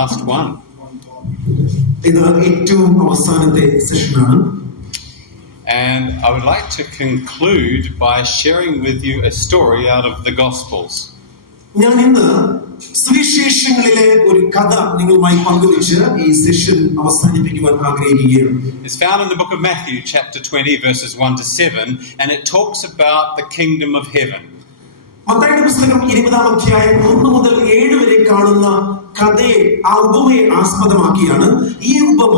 last one. And I would like to conclude by sharing with you a story out of the Gospels. It's found in the book of Matthew, chapter 20, verses 1 to 7, and it talks about the kingdom of heaven. മത്തായിയുടെ പുസ്തകം 20-ാം അധ്യായം 1 മുതൽ 7 വരെ കാണുന്ന കഥയെ ആ ഉപമയെ ആസ്പദമാക്കിയാണ് ഈ ഉപമ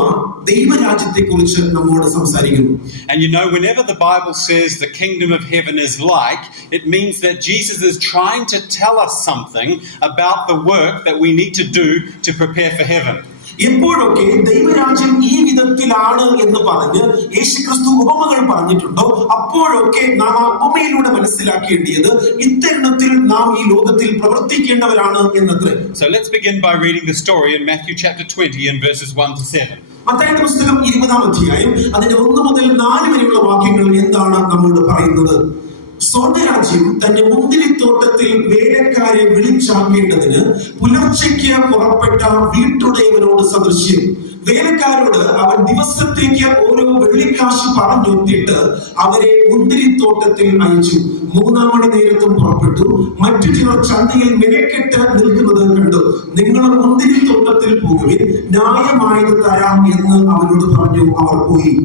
ദൈവരാജ്യത്തെക്കുറിച്ച് നമ്മോട് സംസാരിക്കുന്നു. And you know, whenever the Bible says the kingdom of heaven is like, it means that Jesus is trying to tell us something about the work that we need to do to prepare for heaven. എപ്പോഴൊക്കെ ദൈവരാജ്യം ഈ വിധത്തിലാണ് എന്ന് പറഞ്ഞ് യേശുക്രിസ്തു ഉപമകൾ പറഞ്ഞിട്ടുണ്ടോ അപ്പോഴൊക്കെ നാം ആ ഉപമയിലൂടെ മനസ്സിലാക്കേണ്ടത് ഇത്തരണത്തിൽ നാം ഈ ലോകത്തിൽ പ്രവർത്തിക്കേണ്ടവരാണ് എന്നത്രേ. So let's begin by reading the story in Matthew chapter 20 and verses 1 to 7. മത്തായിയുടെ പുസ്തകം 20-ാം അധ്യായം അതിന്റെ 1 മുതൽ 4 വരെയുള്ള വാക്യങ്ങൾ എന്താണ് നമ്മോട് പറയുന്നത്? സ്വർഗ്ഗരാജ്യം തന്റെ മുന്തിരിത്തോട്ടത്തിൽ വേലക്കാരെ വിളിച്ചാക്കേണ്ടതിന് പുലർച്ചയ്ക്ക് പുറപ്പെട്ട വീട്ടുടയവനോട് സദൃശ്യം. വേലക്കാരോട് അവൻ ദിവസത്തേക്ക് ഓരോ വെള്ളിക്കാശ് പറഞ്ഞൊത്തിട്ട് അവരെ മുന്തിരിത്തോട്ടത്തിൽ അയച്ചു. 3-ാം മണി നേരത്തും പുറപ്പെട്ടു. മറ്റു ചിലർ ചന്തയിൽ മെനക്കെട്ട് നിൽക്കുന്നത് കണ്ടു. നിങ്ങൾ മുന്തിരിത്തോട്ടത്തിൽ പോകുവിൻ, ന്യായമായത് തരാം എന്ന് അവരോട് പറഞ്ഞു. അവർ പോയി.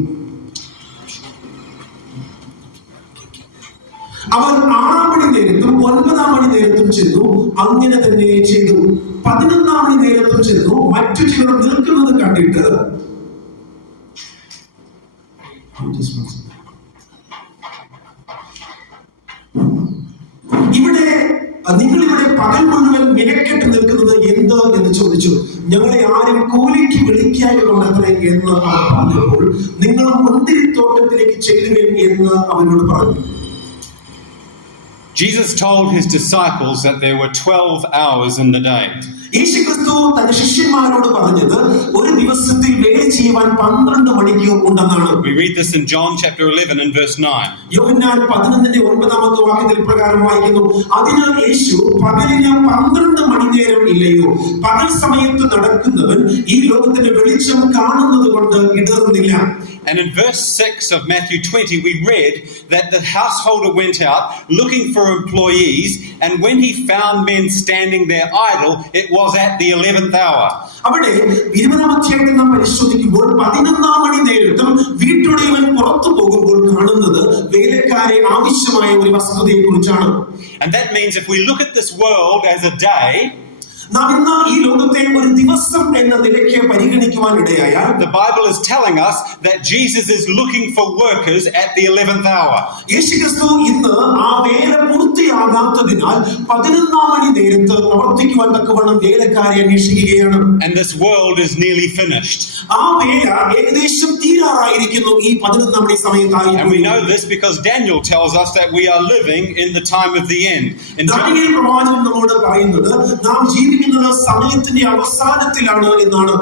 അവർ 6-ാം മണി നേരത്തും 9-ാം മണി നേരത്തും ചെന്നു. അങ്ങനെ തന്നെ ചെയ്തു. 11-ാം മണി നേരത്തും ചെന്നു. മറ്റു ചിലർ നിൽക്കുന്നത് കണ്ടിട്ട് നിങ്ങളിവിടെ പകൽ മുഴുവൻ മിനക്കെട്ട് നിൽക്കുന്നത് എന്ത് എന്ന് ചോദിച്ചു. ഞങ്ങളെ ആരും കൂലിക്ക് വിളിക്കാനുള്ളത്രേ എന്ന് അവർ പറഞ്ഞപ്പോൾ നിങ്ങൾ മുന്തിരിത്തോട്ടത്തിലേക്ക് ചെല്ലുവിൻ എന്ന് അവരോട് പറഞ്ഞു. Jesus told his disciples that there were 12 hours in the day. യേശുക്രിസ്തു തന്റെ ശിഷ്യന്മാരോട് പറഞ്ഞത് ഒരു ദിവസത്തിൽ വേല ചെയ്യുവാൻ 12 മണിക്കൂർ ഉണ്ടെന്നാണ്. We read this in John chapter 11 and verse 9. യോഹന്നാൻ 11-ന്റെ 9-ാമത്തെ വാക്യത്തിൽ പ്രകാരം വായിക്കുന്നു, അതിനാൽ യേശു പകലിന് 12 മണിനേരം ഇല്ലയോ? പകൽ സമയത്ത് നടക്കുന്നവൻ ഈ ലോകത്തിന്റെ വെളിച്ചം കാണുന്നത് കൊണ്ട് ഇടറുന്നില്ല. And in verse 6 of Matthew 20, we read that the householder went out looking for employees, and when he found men standing there idle, it was at the 11th hour. അവിടെ 20-ാം അധ്യായത്തിൽ നാം പരിശോധിക്കുമ്പോൾ 11-ാം മണി നേരത്തും വീട്ടുടയവൻ പുറത്തു പോകുമ്പോൾ കാണുന്നത് വേലക്കാരെ ആവശ്യമായ ഒരു വസ്തുതയെ കുറിച്ചാണ്. And that means if we look at this world as a day, നാം ഇന്ന് ഈ ലോകത്തെ ഒരു ദിവസം എന്ന നിലയ്ക്ക് പരിഗണിക്കുവാൻ ഇടയായാൽ the Bible is telling us that Jesus is looking for workers at the 11th hour. യേശുക്രിസ്തു ഇന്ന് ആ വേല പൂർത്തിയാകാത്തതിനാൽ 11-ാം മണി നേരത്ത് പ്രവർത്തിക്കുവാൻ തക്കവണ്ണം വേലക്കാരെ അന്വേഷിക്കുകയാണ്. And this world is nearly finished. ആ വേല ഏകദേശം തീരാറായിരിക്കുന്നു ഈ 11-ാം മണി സമയത്തായി. And we know this because Daniel tells us that we are living in the time of the end. Daniel പ്രവാചകൻ നമ്മോട് പറയുന്നത് നാം സമയത്തിന്റെ അവസാനത്തിലാണ് എന്നാണ്.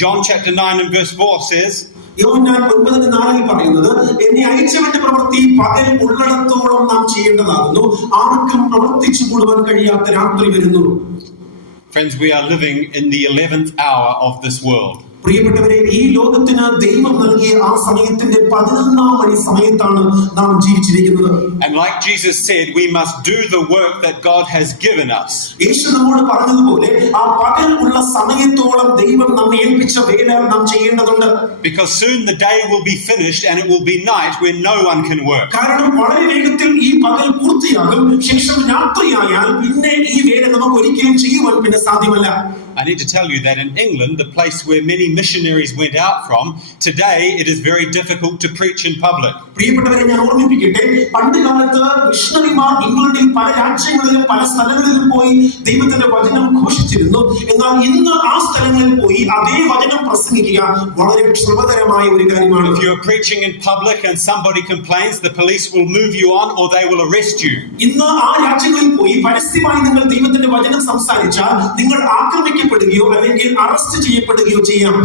John chapter 9 and verse 4 says, യോഹന്നാൻ 9:4 പറയുന്നത്, എന്നെ അയച്ചവന്റെ പ്രവൃത്തി പകൽ ഉള്ളിടത്തോളം നാം ചെയ്യേണ്ടതാകുന്നു, ആർക്കും പ്രവർത്തിച്ചു കൂടുവാൻ കഴിയാത്ത രാത്രി വരുന്നു. Friends, we are living in the 11th hour of this world. പ്രിയപ്പെട്ടവരെ, ഈ ലോകത്തിന് ദൈവം നൽകിയ ആ സമയത്തിന്റെ 11-ാം മണി സമയത്താണ് നാം ജീവിച്ചിരിക്കുന്നത്. And like Jesus said, we must do the work that God has given us. യേശു നമ്മോട് പറഞ്ഞതുപോലെ ആ പകൽ ഉള്ള സമയത്തോളം ദൈവം നമ്മെ ഏൽപ്പിച്ച വേല നാം ചെയ്യേണ്ടതുണ്ട്. Because soon the day will be finished and it will be night when no one can work. കാരണം വളരെ വേഗത്തിൽ ഈ പകൽ പൂർത്തിയാകും. ശേഷം രാത്രിയായാൽ പിന്നെ ഈ വേല നമുക്ക് ഒരിക്കലും ചെയ്യുവാൻ പിന്നെ സാധ്യമല്ല. I need to tell you that in England, the place where many missionaries went out from, today it is very difficult to preach in public. പ്രിയപ്പെട്ടവരെ, ഞാൻ ഓർമ്മിപ്പിക്കട്ടെ, പണ്ട് കാലത്ത് മിഷണറിമാർ ഇംഗ്ലണ്ടിൽ പല രാജ്യങ്ങളിലും പല സ്ഥലങ്ങളിലും പോയി ദൈവത്തിന്റെ വചനം ഘോഷിച്ചിരുന്നു. എന്നാൽ ഇന്ന് ആ സ്ഥലങ്ങളിൽ പോയി അതേ വചനം പ്രസംഗിക്കുക വളരെ ശ്രമകരമായ ഒരു കാര്യമാണ്. If you are preaching in public and somebody complains, the police will move you on or they will arrest you. ഇന്ന് ആ രാജ്യങ്ങളിൽ പോയി പരസ്യമായി നിങ്ങൾ ദൈവത്തിന്റെ വചനം സംസാരിച്ചാൽ നിങ്ങൾ ആക്രമിക്കപ്പെടുകയോ അല്ലെങ്കിൽ അറസ്റ്റ് ചെയ്യപ്പെടുകയോ ചെയ്യാം.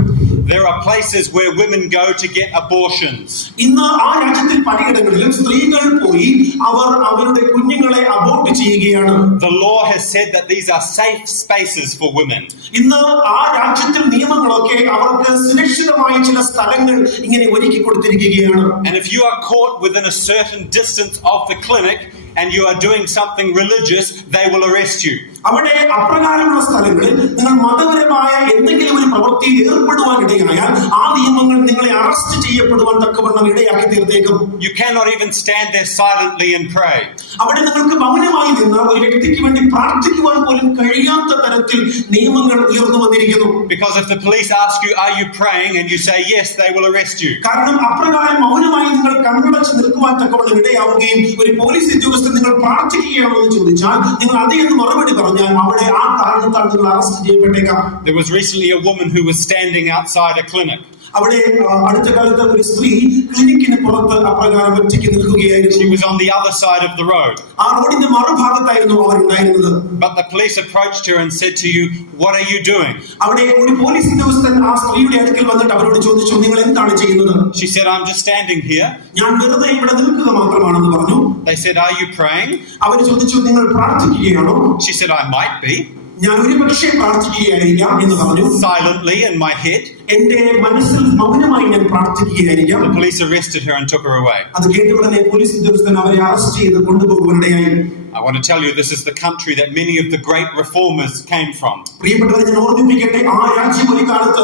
There are places where women go to get abortions. ഇന്ന് ആ രാജ്യത്തിൽ പലയിടങ്ങളിലും സ്ത്രീകൾ പോയി അവരുടെ കുഞ്ഞുങ്ങളെ അബോർട്ട് ചെയ്യുകയാണ്. The law has said that these are safe spaces for women. ഇന്ന് ആ രാജ്യത്തിൽ നിയമങ്ങളൊക്കെ അവർക്ക് സുരക്ഷിതമായ ചില സ്ഥലങ്ങൾ ഇങ്ങനെ ഒരുക്കി കൊടുത്തിരിക്കുകയാണ്. And if you are caught within a certain distance of the clinic and you are doing something religious, they will arrest you. അവിടെ അപ്രകാരമുള്ള സ്ഥലങ്ങളിൽ നിങ്ങൾ മതപരമായ എന്തെങ്കിലും ഒരു പ്രവൃത്തിയിൽ ഏർപ്പെടുവാൻ ഇടയായാൽ ആ നിയമങ്ങൾ നിങ്ങളെ അറസ്റ്റ് ചെയ്യപ്പെടുവാൻ തക്കവണ്ണം ഇടയാക്കി തീർത്തേക്കും. You cannot even stand there silently and pray. അവിടെ നിങ്ങൾക്ക് മൗനമായി നിന്ന് ഒരു വ്യക്തിക്ക് വേണ്ടി പ്രാർത്ഥിക്കുവാൻ പോലും കഴിയാത്ത തരത്തിൽ നിയമങ്ങൾ ഉയർന്നു വന്നിരിക്കുന്നു. Because if the police ask you, are you praying, and you say yes, they will arrest you. കാരണം അപ്രകാരം മൗനമായി നിങ്ങൾ കണ്ണടച്ച് നിൽക്കുവാൻ തക്കവണ്ണം ഇടയാവുകയും ഒരു പോലീസ് ഉദ്യോഗസ്ഥൻ നിങ്ങൾ പ്രാർത്ഥിക്കുകയാണോ എന്ന് ചോദിച്ചാൽ നിങ്ങൾ അതേ എന്ന് മറുപടി പറഞ്ഞാൽ അവിടെ ആ കാരണത്താൽ നിങ്ങൾ arrest ചെയ്യപ്പെട്ടേക്കാം. There was recently a woman who was standing outside a clinic. അവിടെ അടുത്ത കാലത്ത് ഒരു സ്ത്രീ ക്ലിനിക്കിന് പുറത്ത് അപ്രകാരം ഒറ്റയ്ക്ക് നിൽക്കുകയായിരുന്നു. She was on the other side of the road. ആ റോഡിന്റെ മറുഭാഗത്തായിരുന്നു അവർ ഉണ്ടായിരുന്നത്. But the police approached her and said to you, what are you doing? അവിടെ ഒരു പോലീസ് ഉദ്യോഗസ്ഥൻ ആ സ്ത്രീയുടെ അടുക്കൽ വന്നിട്ട് അവരോട് ചോദിച്ചു, നിങ്ങൾ എന്താണ് ചെയ്യുന്നത്? She said, I'm just standing here. ഞാൻ വെറുതെ ഇവിടെ നിൽക്കുക മാത്രമാണെന്ന് പറഞ്ഞു. They said, are you praying? അവർ ചോദിച്ചു, നിങ്ങൾ പ്രാർത്ഥിക്കുകയാണോ? She said, I might be. ഞാൻ ഒരുപക്ഷെ പ്രാർത്ഥിക്കുകയായിരിക്കാം എന്ന് പറഞ്ഞു. Silently in my head. എന്റെ മനസ്സിൽ മൗനമായി ഞാൻ പ്രാർത്ഥിക്കുകയായിരിക്കാം. The police arrested her and took her away. അത് കേട്ട ഉടനെ പോലീസ് ഉദ്യോഗസ്ഥൻ അവരെ അറസ്റ്റ് ചെയ്ത് കൊണ്ടുപോകുവാനിടയായി. I want to tell you, this is the country that many of the great reformers came from. പ്രിയപ്പെട്ടവരെ, ഞാൻ ഓർമ്മിപ്പിക്കട്ടെ, ആ രാജ്യം ഒരു കാലത്ത്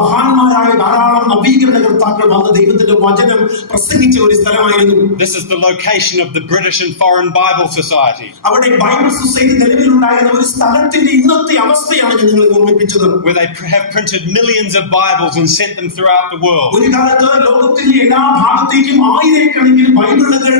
മഹാന്മാരായ ധാരാളം നവീകരണകർത്താക്കൾ വന്ന് ദൈവത്തിന്റെ വചനം പ്രസംഗിച്ച ഒരു സ്ഥലമായിരുന്നു. This is the location of the British and Foreign Bible Society. അവിടെ ബൈബിൾ സൊസൈറ്റി നിലവിലുണ്ടായിരുന്ന ഒരു സ്ഥലത്തിന്റെ ഇന്നത്തെ അവസ്ഥയാണ് ഞാൻ നിങ്ങളെ ഓർമ്മിപ്പിച്ചത്. Where they have printed millions of Bibles and sent them throughout the world. ഒരു കാലത്ത് ലോകത്തിന്റെ എല്ലാ ഭാഗത്തേക്കും ആയിരക്കണക്കിന് ബൈബിളുകൾ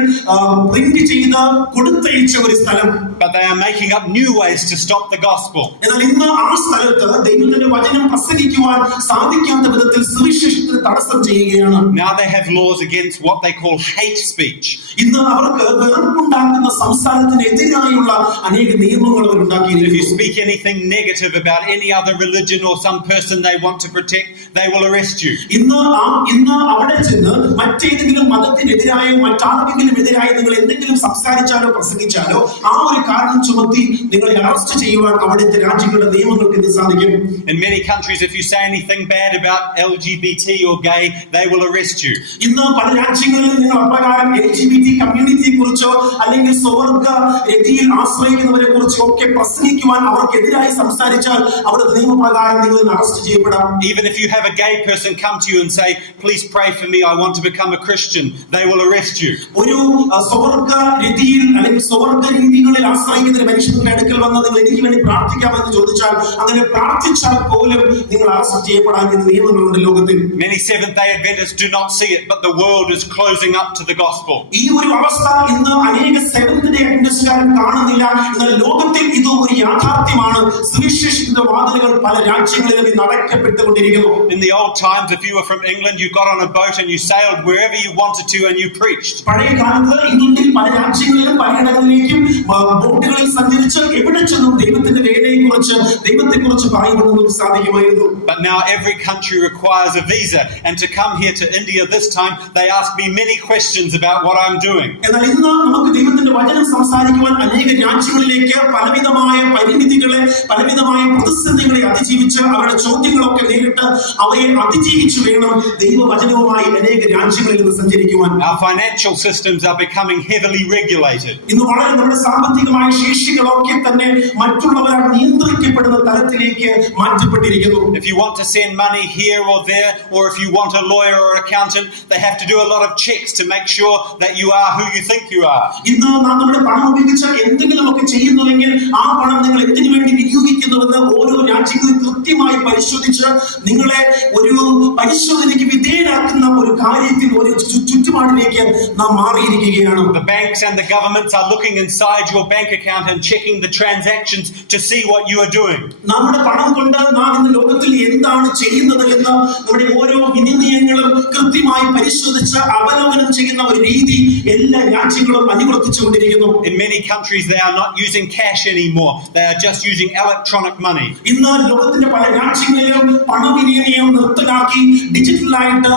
പ്രിന്റ് ചെയ്ത് കൊടുത്തയച്ച ഒരു സ്ഥലം. But they are making up new ways to stop the gospel. എന്നാൽ ഇന്ന് ആ സ്ഥലത്ത് ദൈവത്തിന്റെ വചനം പ്രസംഗിക്കുവാൻ സാധിക്കാത്ത വിധത്തിൽ സുവിശേഷത്തിന് തടസ്സം ചെയ്യുകയാണ്. Now they have laws against what they call hate speech. ഇന്ന് അവർക്ക് വെറുപ്പുണ്ടാക്കുന്ന സംസാരത്തിനെതിരായുള്ള അനേക നിയമങ്ങൾ അവർ If you ഉണ്ടാക്കിയിരിക്കുന്നു. speak anything negative about any other religion or some person they want to protect, they will arrest you. ഇന്ന് അവിടെ ചെന്ന് മറ്റേതെങ്കിലും മതത്തിനെതിരായോ മറ്റാർക്കെങ്കിലും എതിരായോ നിങ്ങൾ എന്തെങ്കിലും സംസാരിച്ചാലോ പ്രസംഗിച്ചാലോ ആ ഒരു കാരണം ചുമത്തി നിങ്ങളെ അറസ്റ്റ് ചെയ്യുവാൻ അവിടുത്തെ രാജ്യങ്ങളുടെ നിയമങ്ങൾക്ക് ഇത് സാധിക്കും. In many countries, if you say anything bad about LGBT or gay, they will arrest you. ഇന്ന് പല രാജ്യങ്ങളിലും നിങ്ങൾ അപ്രകാരം LGBT കമ്മ്യൂണിറ്റിയെ കുറിച്ചോ അല്ലെങ്കിൽ സ്വർഗ രതിയിൽ ആശ്രയിക്കുന്നവരെ കുറിച്ചോ ഒക്കെ പ്രസംഗിക്കുവാൻ അവർക്കെതിരായി സംസാരിച്ചാൽ അവിടുത്തെ നിയമപ്രകാരം നിങ്ങൾ arrest ചെയ്യപ്പെടാം. Even if you have a gay person come to you and say, please pray for me, I want to become a Christian, they will arrest you. ഒരു സ്വർഗ രതിയിൽ അല്ലെങ്കിൽ സ്വർഗ രീതികളിൽ ആശ്രയിക്കുന്ന മനുഷ്യരുടെ അടുക്കൽ വന്ന് നിങ്ങൾ എനിക്ക് വേണ്ടി പ്രാർത്ഥിക്കാമെന്ന് ചോദിച്ചാൽ അങ്ങനെ പ്രാർത്ഥിച്ചാൽ പോലും നിങ്ങൾ അറസ്റ്റ് ചെയ്യപ്പെടാൻ നിയമങ്ങളുണ്ട് ലോകത്തിൽ. Many Seventh-day Adventists do not see it, but the world is closing up to the gospel. ഈ ഒരു അവസ്ഥ ഇന്ന് അനേക സെവന്ത് ഡേ അഡ്വന്റിസ്റ്റുകാരും കാണുന്നില്ല. എന്നാൽ ലോകത്തിൽ ഇത് ഒരു യാഥാർത്ഥ്യമാണ്. സുവിശേഷത്തിന്റെ വാതിലുകൾ പല രാജ്യങ്ങളിലും ഇന്ന് അടയ്ക്കപ്പെട്ടുകൊണ്ടിരിക്കുന്നു. In the old times, if you were from England, you got on a boat and you sailed wherever you wanted to and you preached. പഴയ കാലത്ത് ഇംഗ്ലണ്ടിൽ പല രാജ്യങ്ങളിലും പലയിടങ്ങളിലേക്കും ബോട്ടുകളിൽ സഞ്ചരിച്ച് എവിടെ ചെന്നും ദൈവത്തിന്റെ വേലയെക്കുറിച്ച് ദൈവത്തെക്കുറിച്ച് പറയുവാൻ നമുക്ക് സാധിക്കുമായിരുന്നു. But now every country requires a visa, and to come here to India this time, they ask me many questions about what I'm doing. എന്നാൽ ഇന്ന് നമുക്ക് ദൈവത്തിന്റെ വചനം സംസാരിക്കുവാൻ അനേക രാജ്യങ്ങളിലേക്ക് പലവിധമായ പരിമിതികളെ പലവിധമായ പ്രതിസന്ധികളെ അതിജീവിച്ച് അവരുടെ ചോദ്യങ്ങളൊക്കെ നേരിട്ട് അവയെ അതിജീവിച്ചു വേണം ദൈവവചനവുമായി അനേക രാജ്യങ്ങളിൽ നിന്ന് സഞ്ചരിക്കുവാൻ. Our financial systems are becoming heavily regulated. ഇന്ന് വളരെ നമ്മുടെ സാമ്പത്തികമായ ശേഷികളൊക്കെ തന്നെ മറ്റുള്ളവരാൽ നിയന്ത്രിക്കപ്പെടുന്ന തലത്തിലേക്ക് മാറ്റപ്പെട്ടിരിക്കുന്നു. If you want to send money here or there, or if you want a lawyer or accountant, they have to do a lot of checks to make sure that you are who you think you are. ഇന്ന് നാം നമ്മുടെ പണം ഉപയോഗിച്ച് എന്തെങ്കിലുമൊക്കെ ചെയ്യുന്നുവെങ്കിൽ ആ പണം നിങ്ങൾ എന്തിനു വേണ്ടി വിനിയോഗിക്കുന്നുവെന്ന് ഓരോ രാജ്യങ്ങളും കൃത്യമായി പരിശോധിച്ച് നിങ്ങളെ ഒരു പരിശോധനയ്ക്ക് വിധേയരാക്കുന്ന ഒരു കാര്യത്തിൽ ഒരു ചുറ്റുപാടിലേക്ക് നാം മാറിയിരിക്കുകയാണ്. The banks and the governments are looking inside your bank account and checking the transactions to see what you are doing. നമ്മുടെ പണം കൊണ്ട് നാം ഇന്ന് ലോകത്തിൽ എന്താണ് ചെയ്യുന്നത് എന്ന് നമ്മുടെ ഓരോ വിനിമയങ്ങളും കൃത്യമായി പരിശോധിച്ച് അവലോകനം ചെയ്യുന്ന ഒരു രീതി എല്ലാ രാജ്യങ്ങളും അനുവർത്തിച്ചുകൊണ്ടിരിക്കുന്നു. In many countries, they are not using cash anymore. They are just using electronic money. ഇന്ന് ലോകത്തിന്റെ പല രാജ്യങ്ങളിലും പണവിനിമയം നിർത്തലാക്കി ഡിജിറ്റലായിട്ട്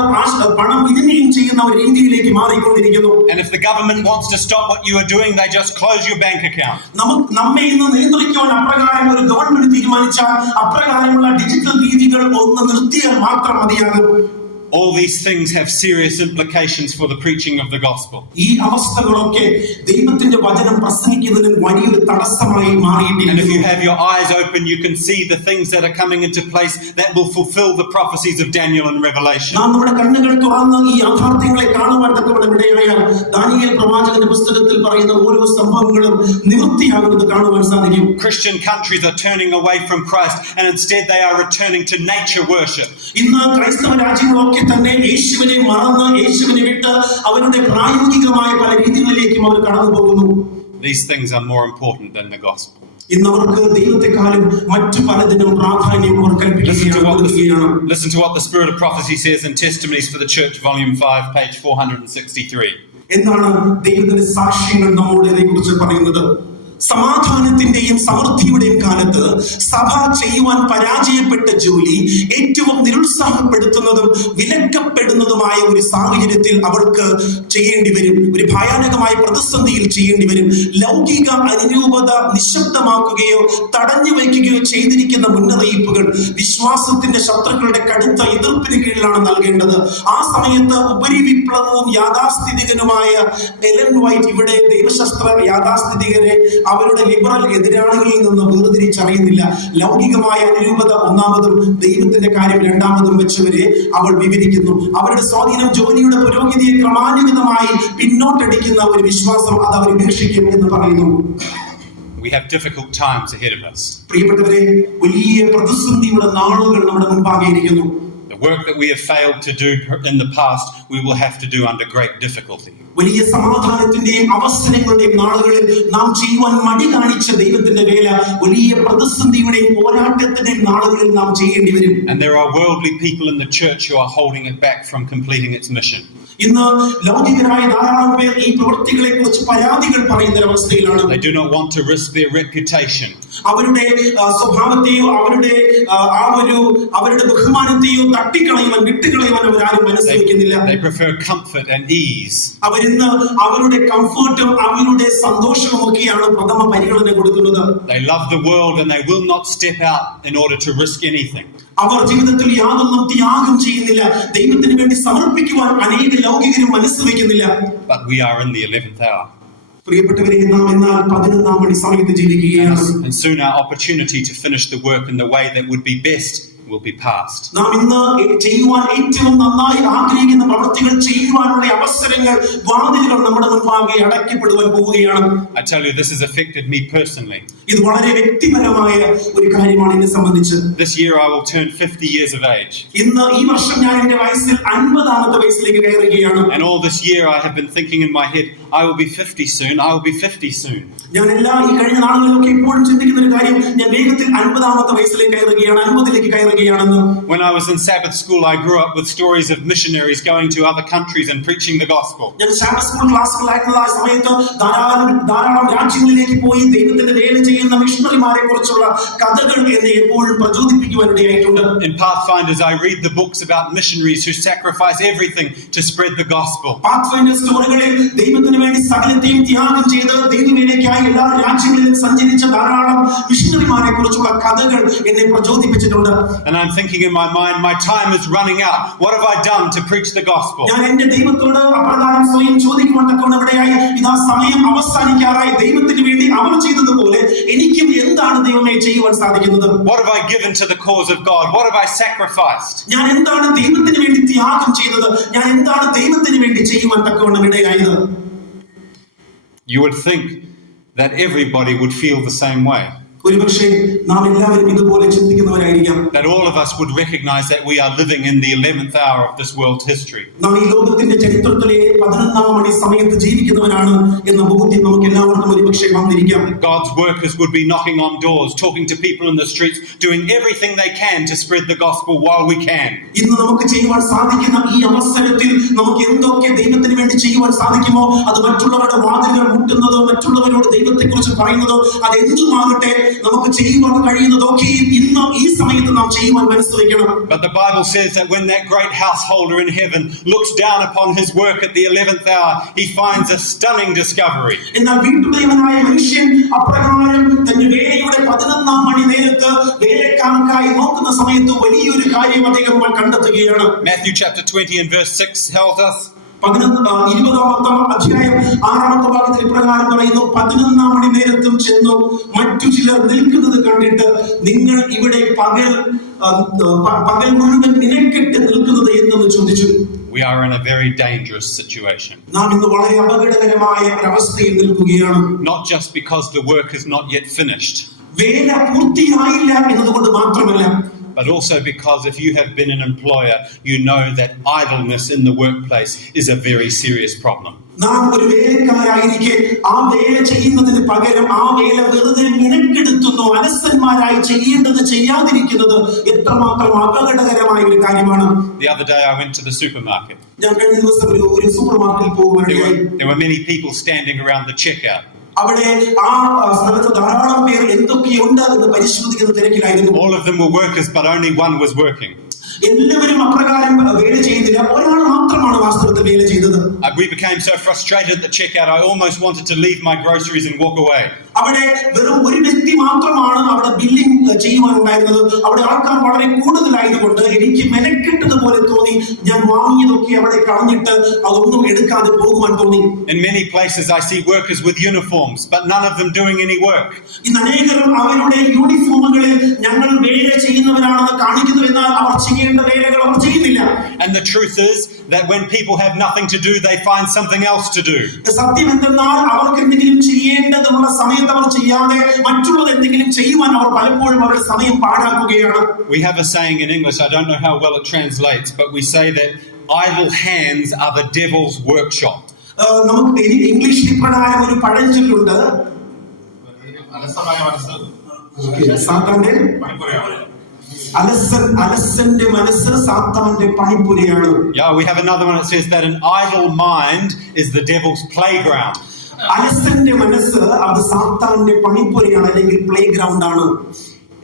പണം വിനിമയം ചെയ്യുന്ന ഒരു രീതിയിലേക്ക് മാറിക്കൊണ്ടിരിക്കുന്നു. And if the government wants to stop what you are doing, they just close your bank account. നമ്മെ ഇന്ന് നിയന്ത്രിക്കുവാൻ അപ്രകാരം ഒരു ഗവൺമെന്റ് തീരുമാനിച്ചാൽ അപ്രകാരമുള്ള ഡിജിറ്റൽ രീതികൾ ഒന്ന് നിർത്തിയാൽ മാത്രം മതിയാകും. All these things have serious implications for the preaching of the gospel. ഈ അവസ്ഥകളൊക്കെ ദൈവത്തിന്റെ വചനം പ്രസംഗിക്കുന്നതിന് വലിയൊരു തടസ്സമായി മാറിയിട്ടുണ്ട്. And if you have your eyes open, you can see the things that are coming into place that will fulfill the prophecies of Daniel and Revelation. നാം നമ്മുടെ കണ്ണുകൾ തുറന്ന് ഈ യാഥാർത്ഥ്യങ്ങളെ കാണുവാൻ തക്കവണ്ണം ഇടയായാൽ ദാനിയേൽ പ്രവാചകന്റെ പുസ്തകത്തിൽ പറയുന്ന ഓരോ സംഭവങ്ങളും നിവൃത്തിയാകുന്നത് കാണുവാൻ സാധിക്കും. Christian countries are turning away from Christ and instead they are returning to nature worship. ഇന്ന് ക്രൈസ്തവ രാജ്യങ്ങളൊക്കെ തന്നെ യേശുവിനെ മറന്ന് യേശുവിനെ വിട്ട് അവരുടെ പ്രായോഗികമായ പല രീതികളിലേക്കും അവർ കടന്നു പോകുന്നു. These things are more important than the gospel. ഇന്നവർക്ക് ദൈവത്തെക്കാളും മറ്റു പലതിനും പ്രാധാന്യം അവർ കൽപ്പിക്കുകയാണ്. Listen to what the Spirit of Prophecy says in Testimonies for the Church, Volume 5, page 463. എന്താണ് ദൈവത്തിന്റെ സാക്ഷ്യങ്ങൾ നമ്മോട് ഇതിനെക്കുറിച്ച് പറയുന്നത്? സമാധാനത്തിന്റെയും സമൃദ്ധിയുടെയും കാലത്ത് സഭ ചെയ്യുവാൻ പരാജയപ്പെട്ട ജോലി ഏറ്റവും നിരുത്സാഹപ്പെടുത്തുന്നതും വിലക്കപ്പെടുന്നതുമായ ഒരു സാഹചര്യത്തിൽ അവർക്ക് ചെയ്യേണ്ടി വരും. ഒരു ഭയാനകമായ പ്രതിസന്ധിയിൽ ചെയ്യേണ്ടി വരും. ലൗകിക അനുരൂപത നിശബ്ദമാക്കുകയോ തടഞ്ഞു വയ്ക്കുകയോ ചെയ്തിരിക്കുന്ന മുന്നറിയിപ്പുകൾ വിശ്വാസത്തിന്റെ ശത്രുക്കളുടെ കടുത്ത എതിർപ്പിന് കീഴിലാണ് നൽകേണ്ടത്. ആ സമയത്ത് ഉപരിവിപ്ലവവും യാഥാസ്ഥിതികനുമായ എലൻ വൈറ്റ് ഇവിടെ ദൈവശാസ്ത്ര യാഥാസ്ഥിതികരെ അവരുടെ ലിബറൽ എതിരാളികളിൽ നിന്ന് വേർതിരിച്ചറിയുന്നില്ല. ലൗകികമായ അനുരൂപത ഒന്നാമതും ദൈവത്തിന്റെ കാര്യം രണ്ടാമതും വെച്ചവരെ അവൾ വിവരിക്കുന്നു. അവരുടെ സ്വാധീനം ജോലിയുടെ പുരോഗതിയെ ക്രമാനുഗതമായി പിന്നോട്ടടിക്കുന്ന ഒരു വിശ്വാസം അത് അവർ ഉപേക്ഷിക്കും എന്ന് പറയുന്നു. We have difficult times ahead of us. പ്രിയപ്പെട്ടവരെ, വലിയ പ്രതിസന്ധിയുടെ നാളുകൾ നമ്മുടെ മുൻപാകെ ഇരിക്കുന്നു. The work that we have failed to do in the past, we will have to do under great difficulty. വലിയ സമാധാനത്തിന്റെയും അവസരങ്ങളുടെയും നാളുകളിൽ നാം ചെയ്യുവാൻ മടി കാണിച്ച ദൈവത്തിന്റെ വേല വലിയ പ്രതിസന്ധിയുടെയും പോരാട്ടത്തിന്റെയും നാളുകളിൽ നാം ചെയ്യേണ്ടി വരും. And there are worldly people in the church who are holding it back from completing its mission. ഇന്ന് ലൗകികരായ ധാരാളം പേർ ഈ പ്രവൃത്തികളെ കുറിച്ച് പരാതികൾ പറയുന്ന അവസ്ഥയിലാണ്. They do not want to risk their reputation. അവരുടെ സ്വഭാവത്തെയോ അവരുടെ ബഹുമാനത്തെയോ തട്ടിക്കളയുവാൻ വിട്ടുകളയുവാൻ അവരാരും മനസ്സിലാക്കുന്നില്ല. They prefer comfort and ease. അവരിന്ന് അവരുടെ കംഫർട്ടും അവരുടെ സന്തോഷവും ഒക്കെയാണ് പ്രഥമ പരിഗണന കൊടുക്കുന്നത്. They love the world and they will not step out in order to risk anything. അവർ ജീവിതത്തിൽ യാതൊന്നും ത്യാഗം ചെയ്യുന്നില്ല. ദൈവത്തിന് വേണ്ടി സമർപ്പിക്കുവാൻ അനേക ലൗകികരും മനസ്സ് വയ്ക്കുന്നില്ല. But we are in the 11th hour. പ്രിയപ്പെട്ടവരെ, നാം എന്നാൽ 11ാം മണി സമയത്ത് ജീവിക്കുകയാണ്. And soon our opportunity to finish the work in the way that would be best will be past. നാം ഇന്ന് ചെയ്യുവാൻ ഏറ്റവും നന്നായി ആഗ്രഹിക്കുന്ന പ്രവൃത്തികൾ ചെയ്യുവാനുള്ള അവസരങ്ങൾ, വാതിലുകൾ നമ്മുടെ മുൻപാകെ അടയ്ക്കപ്പെടുവാൻ പോവുകയാണ്. I tell you, this has affected me personally. ഇത് വളരെ വ്യക്തിപരമായ ഒരു കാര്യമാണ് എന്നെ സംബന്ധിച്ച്. This year I will turn 50 years of age. ഇന്ന് ഈ വർഷം ഞാൻ എന്റെ വയസ്സിൽ 50ാമത്തെ വയസ്സിലേക്ക് കയറുകയാണ്. And all this year I have been thinking in my head, I will be 50 soon. I will be 50 soon. ഞാൻ ഈ കഴിഞ്ഞ നാളുകളിലൊക്കെ ഇപ്പോഴും ചിന്തിക്കുന്ന ഒരു കാര്യം, ഞാൻ വേഗത്തിൽ 50ാമത്തെ വയസ്സിലേക്ക് കയറുകയാണ്, 50ലേക്ക് കയറുകയാണെന്ന്. When I was in Sabbath school, I grew up with stories of missionaries going to other countries and preaching the gospel. ഞാൻ സാബത്ത് സ്കൂൾ ക്ലാസ്സുകളായിട്ടുള്ള ആ സമയത്ത് ധാരാളം രാജ്യങ്ങളിലേക്ക് പോയി ദൈവത്തിന്റെ വേല ചെയ്യുന്ന മിഷണറിമാരെ കുറിച്ചുള്ള കഥകൾ എന്നെ എപ്പോഴും പ്രചോദിപ്പിക്കുവാനിടയായിട്ടുണ്ട്. In Pathfinders, I read the books about missionaries who sacrifice everything to spread the gospel. Pathfinder സ്റ്റോറികളിൽ ദൈവത്തിന് വേണ്ടി സകലത്തെയും ത്യാഗം ചെയ്ത് ദൈവവേലയ്ക്കായി എല്ലാ രാജ്യങ്ങളിലും സഞ്ചരിച്ച ധാരാളം മിഷണറിമാരെ കുറിച്ചുള്ള കഥകൾ എന്നെ പ്രചോദിപ്പിച്ചിട്ടുണ്ട്. And I'm thinking in my mind, my time is running out. What have I done to preach the gospel? ഞാൻ എന്റെ ദൈവത്തോട് അപ്രകാരം സ്വയം ചോദിക്കുവാൻ തക്കവണ്ണമിടയായി, ഇതാ സമയം അവസാനിക്കാറായി. ദൈവത്തിന് വേണ്ടി അവർ ചെയ്തതുപോലെ എനിക്കും എന്താണ് ദൈവമേ ചെയ്യുവാൻ സാധിക്കുന്നത്? What have I given to the cause of God? What have I sacrificed? ഞാൻ എന്താണ് ദൈവത്തിന് വേണ്ടി ത്യാഗം ചെയ്തത്? ഞാൻ എന്താണ് ദൈവത്തിന് വേണ്ടി ചെയ്യുവാൻ തക്കവണ്ണമിടയായത്? You would think that everybody would feel the same way. ഒരുപക്ഷെ നാം എല്ലാവരും ഇതുപോലെ ചിന്തിക്കുന്നവരായിരിക്കാം. That all of us would recognize that we are living in the 11th hour of this world's history. നാം ഈ ലോകത്തിന്റെ ചരിത്രത്തിലെ 11ാം മണി സമയത്ത് ജീവിക്കുന്നവരാണ് എന്ന ബോധ്യം നമുക്ക് എല്ലാവർക്കും ഒരുപക്ഷെ വന്നിരിക്കാം. God's workers would be knocking on doors, talking to people in the streets, doing everything they can to spread the gospel while we can. ഇന്ന് നമുക്ക് ചെയ്യുവാൻ സാധിക്കുന്ന ഈ അവസരത്തിൽ നമുക്ക് എന്തൊക്കെ ദൈവത്തിന് വേണ്ടി ചെയ്യുവാൻ സാധിക്കുമോ അത് മറ്റുള്ളവരുടെ വാതിലുകൾ മുട്ടുന്നതോ മറ്റുള്ളവരോട് ദൈവത്തെക്കുറിച്ച് പറയുന്നതോ അതെന്തുമാകട്ടെ നമുക്ക് ചെയ്യുവാൻ കഴിയുന്നതൊക്കെ ഇന്ന് ഈ സമയത്ത് നാം ചെയ്യുവാൻ മനസ്സ് വയ്ക്കണം. But the Bible says that when that great householder in heaven looks down upon his work at the 11th hour, he finds a stunning discovery. എന്നാൽ വീട്ടുദൈവനായ മനുഷ്യൻ അപ്രകാരം തന്റെ വേലയുടെ 11ാം മണി നേരത്ത് വേലക്കാർക്കായി നോക്കുന്ന സമയത്ത് വലിയൊരു കാര്യം അദ്ദേഹം കണ്ടെത്തുകയാണ്. Matthew chapter 20 and verse 6 tells us, 20-ാമത്തെ അധ്യായം 6-ാമത്തെ വാക്യത്തിൽ ഇപ്രകാരം പറയുന്നു, 11ാം മണി നേരത്തും ചെന്നു മറ്റു ചിലർ നിൽക്കുന്നത് കണ്ടിട്ട് നിങ്ങൾ ഇവിടെ പകൽ മുഴുവൻ നിനക്കെട്ട് നിൽക്കുന്നത് എന്നു ചോദിച്ചു. we are in a very dangerous situation. നാം ഇന്ന് വളരെ അപകടകരമായ ഒരവസ്ഥയിൽ നിൽക്കുകയാണ്. Not just because the work is not yet finished, വേല പൂർത്തിയായില്ല എന്നതുകൊണ്ട് മാത്രമല്ല, but also because if you have been an employer, you know that idleness in the workplace is a very serious problem. നാം ഒരു വേലക്കാരായിരിക്കെ ആ വേല ചെയ്യുന്നതിന് പകരം ആ വേല വെറുതെ മിനക്കെടുത്തുന്നു, അലസന്മാരായി ചെയ്യേണ്ടത് ചെയ്യാതിരിക്കുന്നത് എത്രമാത്രം അപകടകരമായ ഒരു കാര്യമാണ്. The other day I went to the supermarket. ഞാൻ കഴിഞ്ഞ ദിവസം ഒരു സൂപ്പർ മാർക്കറ്റിൽ പോകുകയുണ്ടായി. There were many people standing around the checkout. അവിടെ ആ സ്ഥലത്ത് ധാരാളം പേർ എന്തൊക്കെയുണ്ട് എന്ന് പരിശോധിക്കുന്ന തിരക്കിലായിരുന്നു. All of them were workers, but only one was working. എല്ലാവരും അപ്രകാരം വേല ചെയ്യുന്നില്ല, ഒരാൾ മാത്രമാണ് വാസ്തവത്തിൽ വേല ചെയ്തത്. We became so frustrated at the checkout, I almost wanted to leave my groceries and walk away. അവിടെ വെറും ഒരു വ്യക്തി മാത്രമാണ് അവിടെ ബില്ലിംഗ് ചെയ്യുവാനുണ്ടായിരുന്നത്. അവിടെ ആൾക്കാർ വളരെ കൂടുതലായതുകൊണ്ട് എനിക്ക് മെനക്കെട്ടതുപോലെ തോന്നി. ഞാൻ വാങ്ങിയതൊക്കെ അവിടെ കളഞ്ഞിട്ട് അതൊന്നും എടുക്കാതെ പോകുവാൻ തോന്നി. In many places I see workers with uniforms, but none of them doing any work. ഇന്ന് അനേകരും അവരുടെ യൂണിഫോമുകളിൽ ഞങ്ങൾ വേല ചെയ്യുന്നവരാണെന്ന് കാണിക്കുന്നു, എന്നാൽ അവർ ചെയ്യേണ്ട വേലകൾ അവർ ചെയ്യുന്നില്ല. And the truth is that when people have nothing to do, they find something else to do. സത്യം എന്തെന്നാൽ അവർക്ക് എന്തെങ്കിലും ചെയ്യേണ്ടതുള്ള സമയത്ത് അവർ ചെയ്യാതെ മറ്റുള്ളത് എന്തെങ്കിലും ചെയ്യുവാൻ അവർ പലപ്പോഴും അവരുടെ സമയം പാഴാക്കുകയാണ്. We have a saying in English, I don't know how well it translates, but we say that idle hands are the devil's workshop. നമുക്ക് ഇംഗ്ലീഷിൽ ഇപ്രകാരം ഒരു പഴഞ്ചൊല്ലുണ്ട്, അലസന്റെ മനസ്സ് സാത്താന്റെ പണിപ്പുരയാണ്. Yeah, we have another one that says that an idle mind is the devil's playground. അലസന്റെ മനസ്സ് അത് സാത്താന്റെ പണിപ്പുരയാണ്, അല്ലെങ്കിൽ പ്ലേ ഗ്രൗണ്ട് ആണ്.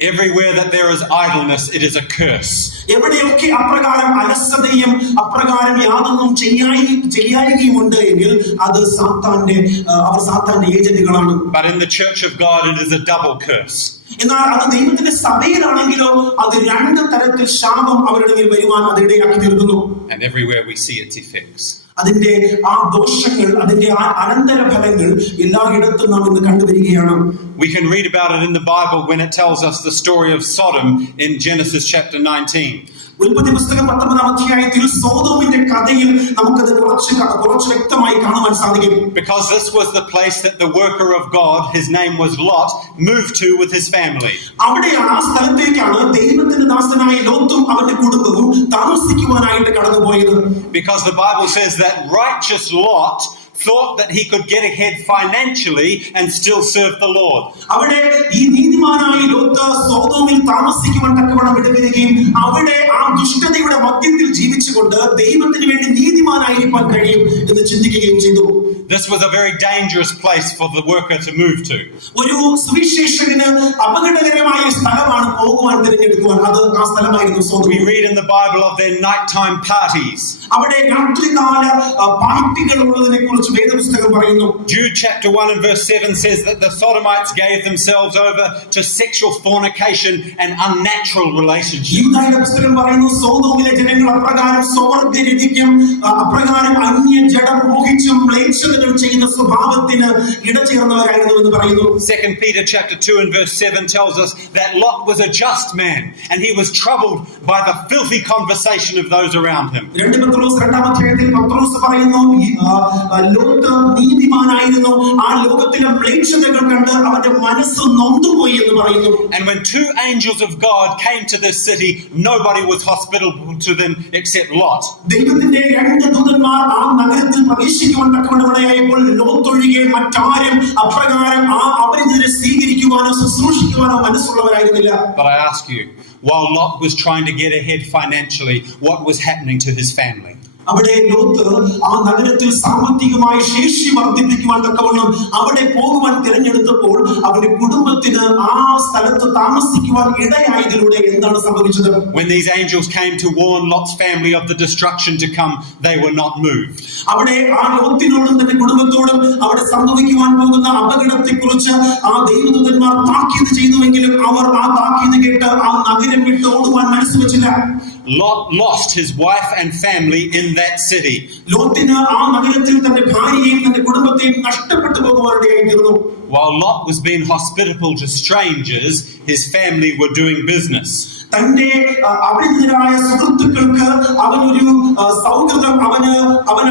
Everywhere that there is idleness, it is a curse. എവിടെയൊക്കെ അപ്രകാരം അലസതയും അപ്രകാരം യാതൊന്നും ചെയ്യായികയും ഉണ്ട് എങ്കിൽ അത് അവർ സാത്താന്റെ ഏജന്റുകളാണ്. But in the church of God, it is a double curse. എന്നാൽ അത് ദൈവത്തിന്റെ സഭയിലാണെങ്കിലോ അത് രണ്ട് തരത്തിൽ ശാപം അവരുടെ മേൽ വരുവാൻ അത് ഇടയാക്കി തീർക്കുന്നു. And everywhere we see its effects. അതിന്റെ ആ ദോഷങ്ങൾ, അതിന്റെ ആ അനന്തരഫലങ്ങൾ എല്ലായിടത്തും നാം ഇന്ന് കണ്ടുവരികയാണ്. We can read about it in the Bible when it tells us the story of Sodom in Genesis chapter 19. ഉൽപ്പത്തി പുസ്തകം 19-ാം അധ്യായത്തിൽ സോദോമിന്റെ കഥയിൽ നമുക്കത് കുറച്ച് വ്യക്തമായി കാണുവാൻ സാധിക്കും. Because this was the place that the worker of God, his name was Lot, moved to with his family. അവിടെയാണ്, ആ സ്ഥലത്തേക്കാണ് ദൈവത്തിന്റെ ദാസനായ ലോത്തും അവന്റെ കുടുംബവും താമസിക്കുവാനായിട്ട് കടന്നുപോയത്. Because the Bible says that righteous Lot thought that he could get ahead financially and still serve the Lord. അവിടെ ഈ നീതിമാനായ ലോത്ത് സോദോമിൽ താമസിക്കുവാൻ തക്കവണ്ണം ഇടവരികയും അവിടെ ആ ദുഷ്ടതയുടെ മധ്യത്തിൽ ജീവിച്ചുകൊണ്ട് ദൈവത്തിന് വേണ്ടി നീതിമാനായിരിക്കാൻ കഴിയും എന്ന് ചിന്തിക്കുകയും ചെയ്തു. This was a very dangerous place for the worker to move to. ഒരു സുവിശേഷകന് അപകടകരമായ സ്ഥലമാണ് പോകുവാൻ തിരഞ്ഞെടുക്കുവാൻ. അത് ആ സ്ഥലമായിരുന്നു Sodom. We read in the Bible of their nighttime parties. അവിടെ രാത്രികാല പാർട്ടികൾ ഉള്ളതിനെ കുറിച്ച് വേദപുസ്തകം പറയുന്നു. Jude chapter 1 and verse 7 says that the Sodomites gave themselves over to sexual fornication and unnatural relationships. യൂദായുടെ പുസ്തകം പറയുന്നു, സോദോമിലെ ജനങ്ങൾ അപ്രകാരം സ്വവർഗരതിക്കും അപ്രകാരം അന്യ ജഡം മോഹിച്ചും മ്ലേച്ഛതകൾ ചെയ്യുന്ന സ്വഭാവത്തിന് ഇടചേർന്നവരായിരുന്നു എന്ന് പറയുന്നു. 2 Peter chapter 2 and verse 7 tells us that Lot was a just man and he was troubled by the filthy conversation of those around him. 2 പത്രോസ് 2-ാം അധ്യായത്തിൽ പത്രോസ് പറയുന്നു ലോത്ത് നീതിമാനായിരുന്നു, ആ ലോകത്തിലെ മ്ലേച്ഛതകൾ കണ്ട് അവന്റെ മനസ്സ് നൊന്തുപോയി എന്ന് പറയുന്നു. And when 2 angels of God came to this city, nobody was hospitable to them except Lot. ദൈവത്തിന്റെ 2 ദൂതന്മാർ ആ നഗരത്തിൽ പ്രവേശിക്കുവാൻ തക്കവണ്ണമായപ്പോൾ ലോത്തൊഴികെ മറ്റാരും അപ്രകാരം ആ അപരിചിതരെ സ്വീകരിക്കുവാനോ ശുശ്രൂഷിക്കുവാനോ മനസ്സുള്ളവരായിരുന്നില്ല. But I ask you, while Lot was trying to get ahead financially, what was happening to his family? അവിടെ Lot ആ നഗരത്തിൽ സാമ്പത്തികമായി ശേഷി വർദ്ധിപ്പിക്കുവാൻ തക്കവണ്ണം അവിടെ പോകുവാൻ തിരഞ്ഞെടുത്തപ്പോൾ അവന്റെ കുടുംബത്തിന് ആ സ്ഥലത്ത് താമസിക്കുവാൻ ഇടയായതിലൂടെ എന്താണ് സംഭവിച്ചത്? When these angels came to warn Lot's family of the destruction to come, they were not moved. അവിടെ ആ ലോത്തിനോടും തന്റെ കുടുംബത്തോടും അവിടെ സംഭവിക്കുവാൻ പോകുന്ന അപകടത്തെക്കുറിച്ച് ആ ദൈവദൂതന്മാർ താക്കീത് ചെയ്തുവെങ്കിലും അവർ ആ താക്കീത് കേട്ട് ആ നഗരം വിട്ട് ഓടുവാൻ മനസ്സ് വെച്ചില്ല. Lot lost his wife and family in that city. ലോത്തിന് ആ നഗരത്തിൽ തന്റെ ഭാര്യയെയും തന്റെ കുടുംബത്തെയും നഷ്ടപ്പെട്ടു പോകുവാനിടയായിത്തീർന്നു. While Lot was being hospitable to strangers, his family were doing business. തന്റെ അപരിചിതരായ സുഹൃത്തുക്കൾക്ക് അവനൊരു സൗഹൃദം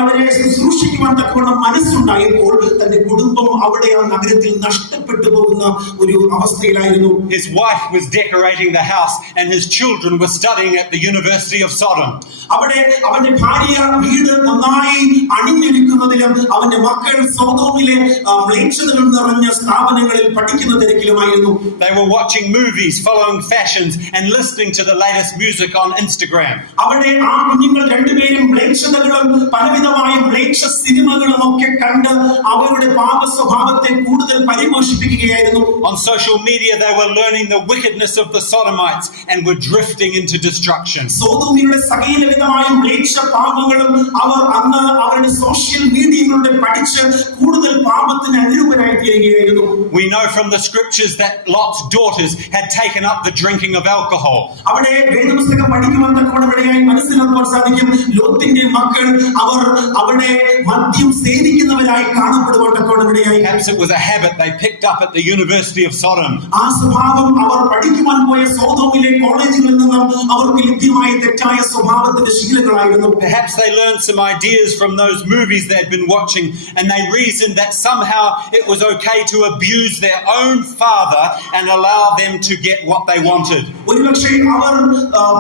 അവരെ ശുശ്രൂഷിക്കുവാൻ തക്കവണ്ണം മനസ്സുണ്ടായപ്പോൾ തന്റെ കുടുംബം അവിടെ ആ നഗരത്തിൽ നഷ്ടപ്പെട്ടു പോകുന്ന ഒരു അവസ്ഥയിലായിരുന്നു. His wife was decorating the house and his children were studying at the University of Sodom. അവിടെ അവന്റെ ഭാര്യ വീട് നന്നായി അണിഞ്ഞൊരുക്കുന്നതിലും അവന്റെ മക്കൾ സോദോമിലെ മ്ലേച്ഛതകൾ നിറഞ്ഞ സ്ഥാപനങ്ങളിൽ പഠിക്കുന്ന തിരക്കിലുമായിരുന്നു. They were watching movies, following fashions and listening to the latest music on Instagram. അവിടെ ആ കുഞ്ഞുങ്ങൾ രണ്ടുപേരും മ്ലേച്ഛതകളും പലവിധമായ മ്ലേച്ഛ സിനിമകളും ഒക്കെ കണ്ട് അവരുടെ പാപ സ്വഭാവത്തെ കൂടുതൽ പരിപോഷിപ്പിക്കുകയായിരുന്നു. On social media they were learning the wickedness of the Sodomites and were drifting into destruction. സോദോമിയുടെ സകലവിധമായ മ്ലേച്ഛ പാപങ്ങളും അവർ അന്ന് അവരുടെ സോഷ്യൽ മീഡിയകളിലൂടെ പഠിച്ച് കൂടുതൽ പാപത്തിന് അനുരൂപരായി തീരുകയായിരുന്നു. We know from the scriptures that Lot's daughters had taken up the drinking of alcohol. അവിടെ വേദപുസ്തകം പഠിക്കുവാൻ തക്കവണ്ണമിടയായി മനസ്സിലാക്കുവാൻ സാധിക്കും ലോത്തിന്റെ മക്കൾ അവർ അവിടെ മദ്യം സേവിക്കുന്നവരായി കാണപ്പെടുവാൻ തക്കവണ്ണമിടയായി. Perhaps it was a habit they picked up at the University of Sodom. ആ സ്വഭാവം അവർ പഠിക്കുവാൻ പോയ സോദോമിലെ കോളേജുകളിൽ നിന്നും അവർക്ക് ലഭ്യമായ തെറ്റായ സ്വഭാവത്തിന്റെ ശീലങ്ങളായിരുന്നു. Perhaps they learned some ideas from those movies they had been watching and they reasoned that somehow it was okay to abuse their own father and allow them to get what they wanted. ഒരുപക്ഷെ അവർ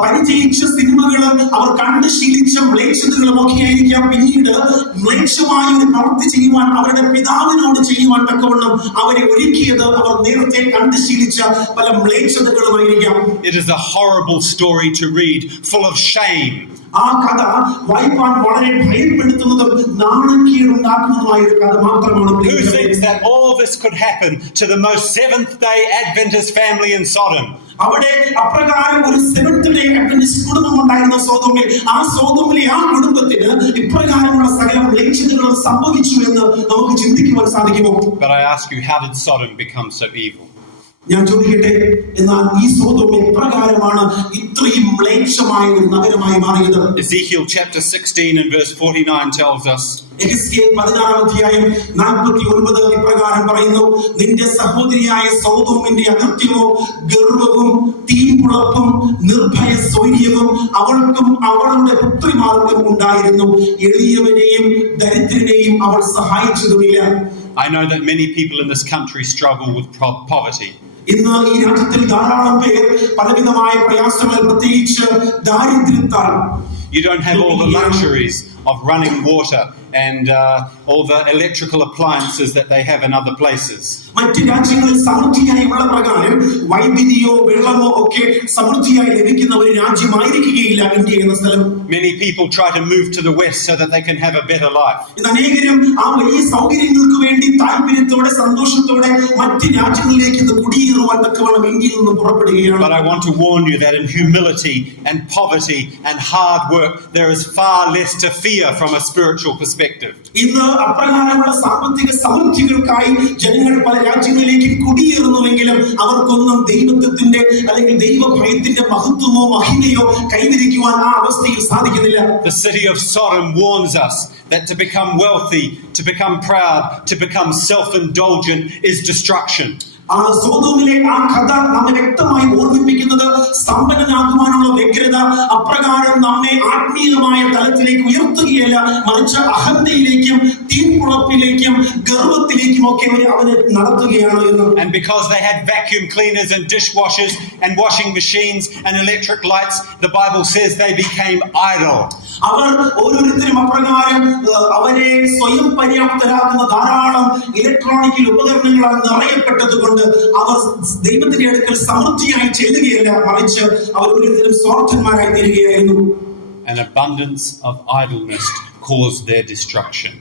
പരിചയിച്ച സിനിമകളും അവർ കണ്ട് ശീലിച്ച മ്ലേച്ഛതകളും ഒക്കെ ആയിരിക്കാം പിന്നീട് മ്ലേച്ഛമായ ഒരു പ്രവൃത്തി ചെയ്യുവാൻ അവരുടെ പിതാവിനോട് ചെയ്യുവാൻ തക്കവണ്ണം അവരെ ഒരുക്കിയത് അവർ നേരത്തെ കണ്ട് ശീലിച്ച പല മ്ലേച്ഛതകളുമായിരിക്കാം. It is a horrible story to read, full of shame. ആ കഥ വായിപ്പാൻ വളരെ ഭയപ്പെടുത്തുന്നതും നാണക്കേടുണ്ടാക്കുന്നതുമായ ഒരു കഥ മാത്രമാണ്. Who thinks that all this could happen to the most Seventh-day Adventist family in Sodom? അവിടെ അപ്രകാരം ഒരു സെവൻത് ഡേ അഡ്വെന്റിസ്റ്റ് കുടുംബം ഉണ്ടായിരുന്ന സോദോമിൽ ആ സോദോമിലെ ആ കുടുംബത്തിന് ഇപ്രകാരമുള്ള സകല മ്ലേച്ഛതകളും സംഭവിച്ചു എന്ന് നമുക്ക് ചിന്തിക്കുവാൻ സാധിക്കുമോ? But I ask you, how did Sodom become so evil? ഞാൻ ചോദിക്കട്ടെ, എന്നാൽ ഈ സോദോം എപ്രകാരമാണ് ഇത്രയും മ്ലേച്ഛമായ ഒരു നഗരമായി മാറിയത്? Ezekiel chapter 16 and verse 49 tells us, എഹെസ്കേൽ 16-ാം അധ്യായം 49 ഇപ്രകാരം പറയുന്നു, നിന്റെ സഹോദരിയായ സോദോമിന്റെ അകൃത്യമോ ഗർവവും തീമ്പുളപ്പും നിർഭയ സ്വൈര്യവും അവൾക്കും അവളുടെ പുത്രിമാർക്കും ഉണ്ടായിരുന്നു. എളിയവനെയും ദരിദ്രനെയും അവൾ സഹായിച്ചതുമില്ല. I know that many people in this country struggle with poverty. ഇന്ന് ഈ രാജ്യത്തിൽ ധാരാളം പേർ പലവിധമായ പ്രയാസങ്ങൾ പ്രത്യേകിച്ച് ദാരിദ്ര്യത്താൽ. You don't have all the luxuries of running water and all the electrical appliances that they have in other places. മറ്റ് രാജ്യങ്ങളിൽ സമൃദ്ധിയായി ഉള്ള പ്രകാരം വൈദ്യുതിയോ വെള്ളമോ ഒക്കെ സമൃദ്ധിയായി ലഭിക്കുന്ന ഒരു രാജ്യമായിരിക്കുകയില്ല ഇന്ത്യ എന്ന സ്ഥലം. Many people try to move to the west so that they can have a better life. ഇന്ന് അനേകരും ആ വലിയ സൗകര്യങ്ങൾക്ക് വേണ്ടി താല്പര്യത്തോടെ സന്തോഷത്തോടെ മറ്റ് രാജ്യങ്ങളിലേക്ക് കുടിയേറുവാൻ തക്കവണ്ണം ഇന്ത്യയിൽ നിന്ന് പുറപ്പെടുകയാണ്. But I want to warn you that in humility and poverty and hard work there is far less to fear from a spiritual perspective. ഇന്ന് അപ്രകാരമുള്ള സാമ്പത്തിക സമൃദ്ധികൾക്കായി ജനങ്ങൾ പല രാജ്യങ്ങളിലേക്ക് കുടിയേറുന്നുവെങ്കിലും അവർക്കൊന്നും ദൈവത്വത്തിന്റെ അല്ലെങ്കിൽ ദൈവഭയത്തിന്റെ മഹത്വമോ മഹിമയോ കൈവരിക്കുവാൻ ആ അവസ്ഥയിൽ സാധിക്കുന്നില്ല. The city of Sodom warns us that to become wealthy, to become proud, to become self-indulgent is destruction. ആ സോദോമിലെ ആ കഥ നമ്മെ വ്യക്തമായി ഓർമ്മിപ്പിക്കുന്നത് സമ്പന്നനാകുവാനുള്ള വ്യഗ്രത അപ്രകാരം നമ്മെ ആത്മീയമായ തലത്തിലേക്ക് ഉയർത്തുകയല്ല, മറിച്ച് അഹന്തയിലേക്കും തീൻപുളപ്പിലേക്കും ഗർവത്തിലേക്കും ഒക്കെ അവന് നടത്തുകയാണ് എന്ന്. And because they had vacuum cleaners and dishwashers and washing machines and electric lights, the Bible says they became idle. അവർ ഓരോരുത്തരും അപ്രകാരം അവരെ സ്വയം പര്യാപ്തരാക്കുന്ന ധാരാളം ഇലക്ട്രോണിക് ഉപകരണങ്ങളാൽ നിറയപ്പെട്ടത് കൊണ്ട് അവർ ദൈവത്തിന്റെ അടുക്കൽ സമൃദ്ധിയായി ചെല്ലുകയല്ല, മറിച്ച് അവർ ഓരോരുത്തരും സ്വാർത്ഥന്മാരായി തീരുകയായിരുന്നു. An abundance of idleness caused their destruction.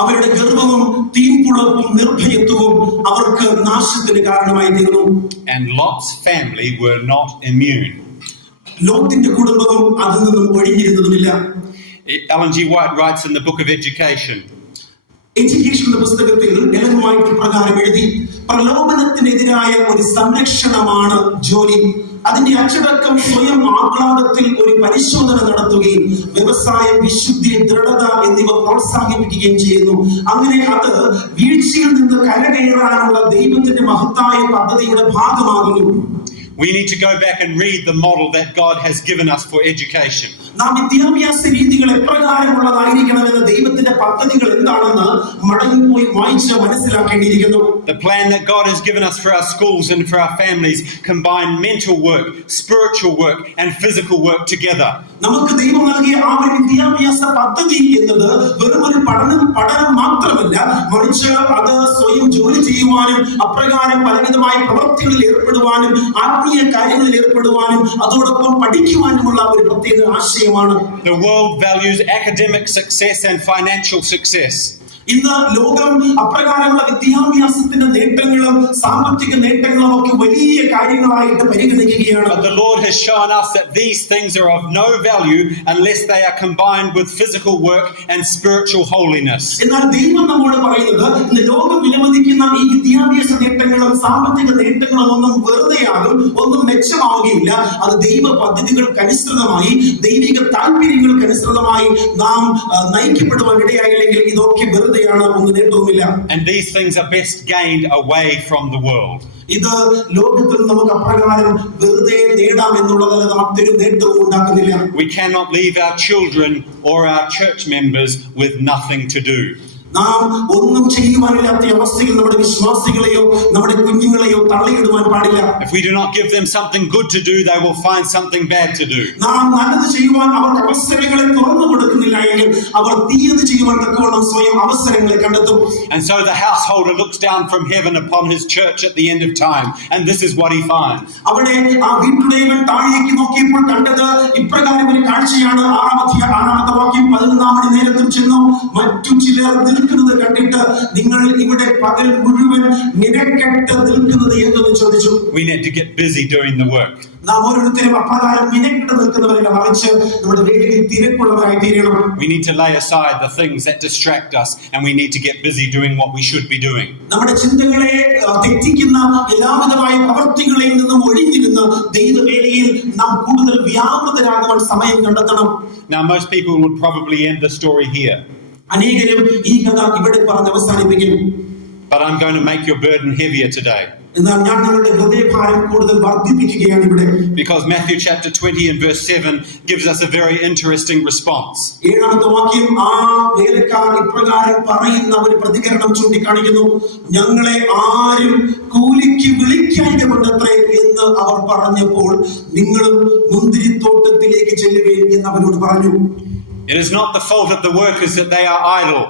അവരുടെ ഗർവവും തീൻപുളപ്പും നിർഭയത്വവും അവർക്ക് നാശത്തിന് കാരണമായി തീർന്നു. And Lot's family were not immune. ലോത്തിന്റെ കുടുംബവും അതിൽ നിന്നും ഒഴിഞ്ഞിരുന്നതുമില്ല. Ellen G. White writes in the book of Education, എഡ്യൂക്കേഷന്റെ പുസ്തകത്തിൽ എലൻ വൈറ്റ് പ്രകാരം എഴുതി, പ്രലോഭനത്തിനെതിരായ ഒരു സംരക്ഷണമാണ് ജോലി. അതിന്റെ അച്ചടക്കം സ്വയം ആഹ്ലാദത്തിൽ ഒരു പരിശോധന നടത്തുകയും വ്യവസായം, വിശുദ്ധി, ദൃഢത എന്നിവ പ്രോത്സാഹിപ്പിക്കുകയും ചെയ്യുന്നു. അങ്ങനെ അത് വീഴ്ചയിൽ നിന്ന് കരകയറാനുള്ള ദൈവത്തിന്റെ മഹത്തായ പദ്ധതിയുടെ ഭാഗമാകുന്നു. we need to go back and read the model that God has given us for education. നാം വിദ്യാഭ്യാസ രീതികൾ എപ്രകാരമുള്ളതായിരിക്കണമെന്ന് ദൈവത്തിന്റെ പദ്ധതികൾ എന്താണെന്ന് മടങ്ങിപ്പോയി വായിച്ച് മനസ്സിലാക്കേണ്ടിയിരിക്കുന്നു. The plan that God has given us for our schools and for our families combine mental work, spiritual work and physical work together. നമുക്ക് ദൈവം നൽകിയ ആ ഒരു വിദ്യാഭ്യാസ പദ്ധതി എന്നത് വെറും ഒരു പഠനം മാത്രമല്ല, മറിച്ച് അത് സ്വയം ജോലി ചെയ്യുവാനും അപ്രകാരം പലവിധമായ പ്രവൃത്തികളിൽ ഏർപ്പെടുവാനും ആത്മീയ കാര്യങ്ങളിൽ ഏർപ്പെടുവാനും അതോടൊപ്പം പഠിക്കുവാനുമുള്ള ഒരു പ്രത്യേക ആശയമാണ്. The world values academic success and financial success. ഇന്ന് ലോകം അപ്രകാരമുള്ള വിദ്യാഭ്യാസത്തിന്റെ നേട്ടങ്ങളും സാമ്പത്തിക നേട്ടങ്ങളും ഒക്കെ വലിയ കാര്യങ്ങളായിട്ട് പരിഗണിക്കുകയാണ്. But the Lord has shown us that these things are of no value unless they are combined with physical work and spiritual holiness. എന്നാൽ ദൈവം നമ്മോട് പറയുന്നത്, ഇന്ന് ലോകം വിലമതിക്കുന്ന ഈ വിദ്യാഭ്യാസ നേട്ടങ്ങളും സാമ്പത്തിക നേട്ടങ്ങളും ഒന്നും വെറുതെയാകും, ഒന്നും മെച്ചമാവുകയില്ല. അത് ദൈവ പദ്ധതികൾക്ക് അനുസൃതമായി, ദൈവിക താല്പര്യങ്ങൾക്ക് അനുസൃതമായി നാം നയിക്കപ്പെടുവാൻ ഇടയായില്ലെങ്കിൽ ഇതൊക്കെ വെറുതെ. And these things are best gained away from the world. ഇത് ലോകത്തിൽ നമുക്ക് അപ്രകാരം വെറുതെ നേടാം എന്നുള്ളതല്ല, മറ്റൊരു നേട്ടവും ഉണ്ടാക്കുന്നില്ല. We cannot leave our children or our church members with nothing to do. നാം ഒന്നും ചെയ്യുവാനില്ലാത്ത അവസ്ഥയിൽ നമ്മുടെ വിശ്വാസികളെയോ നമ്മുടെ കുഞ്ഞുങ്ങളെയോ തള്ളിയിടുവാൻ പാടില്ല. If we do not give them something good to do, they will find something bad to do. നാം നല്ലത് ചെയ്യുവാൻ അവർക്ക് അവസരങ്ങളെ തുറന്നു കൊടുക്കുന്നില്ല എങ്കിൽ അവർ തീയത് ചെയ്യുവാൻ തക്കവണ്ണം സ്വയം അവസരങ്ങളെ കണ്ടെത്തും. And so the householder looks down from heaven upon his church at the end of time, and this is what he finds. അവിടെ ആ വീട്ടുടയവൻ താഴേക്ക് നോക്കിയപ്പോൾ കണ്ടത് ഇപ്രകാരം ഒരു കാഴ്ചയാണ്. ആറാമത്തെ വാക്യം, 11 നേരത്തും ചെന്നു മറ്റു ചിലർ നിൽക്കുന്നത് കണ്ടിട്ട് നിങ്ങൾ ഇവിടെ പകൽ മുഴുവൻ നിരക്കെട്ട് നിൽക്കുന്നത് എന്തെന്ന് ചോദിച്ചു. We need to get busy doing the work. നാം ഓരോരുത്തരും അപ്രകാരം നിരക്കെട്ട് നിൽക്കുന്നവരല്ല, മറിച്ച് നമ്മുടെ വേദിയിൽ തിരക്കുള്ളവരായി തീരണം. We need to lay aside the things that distract us, and we need to get busy doing what we should be doing. നമ്മുടെ ചിന്തകളെ തെറ്റിക്കുന്ന എല്ലാവിധമായ പ്രവൃത്തികളിൽ നിന്നും ഒഴിഞ്ഞിരുന്ന് ദൈവവേലയിൽ നാം കൂടുതൽ വ്യാപൃതരാകുവാൻ സമയം കണ്ടെത്തണം. Now most people would probably end the story here. അനേകരും ഈ കഥ ഇവിടെ പറഞ്ഞ് അവസാനിപ്പിക്കും. But I'm going to make your burden heavier today. എന്നാൽ ഞാൻ നിങ്ങളുടെ ഹൃദയഭാരം കൂടുതൽ വർദ്ധിപ്പിക്കുകയാണ് ഇവിടെ. Because Matthew chapter 20 and verse 7 gives us a very interesting response. 7ാമത്തെ വാക്യം ആ വേലക്കാർ ഇപ്രകാരം പറയുന്ന ഒരു പ്രതികരണം ചൂണ്ടിക്കാണിക്കുന്നു. ഞങ്ങളെ ആരും കൂലിക്ക് വിളിക്കായികമുണ്ടത്രേ എന്ന് അവർ പറഞ്ഞപ്പോൾ നിങ്ങളും മുന്തിരിത്തോട്ടത്തിലേക്ക് ചെല്ലുവിൻ എന്ന് അവരോട് പറഞ്ഞു. It is not the fault of the workers that they are idle.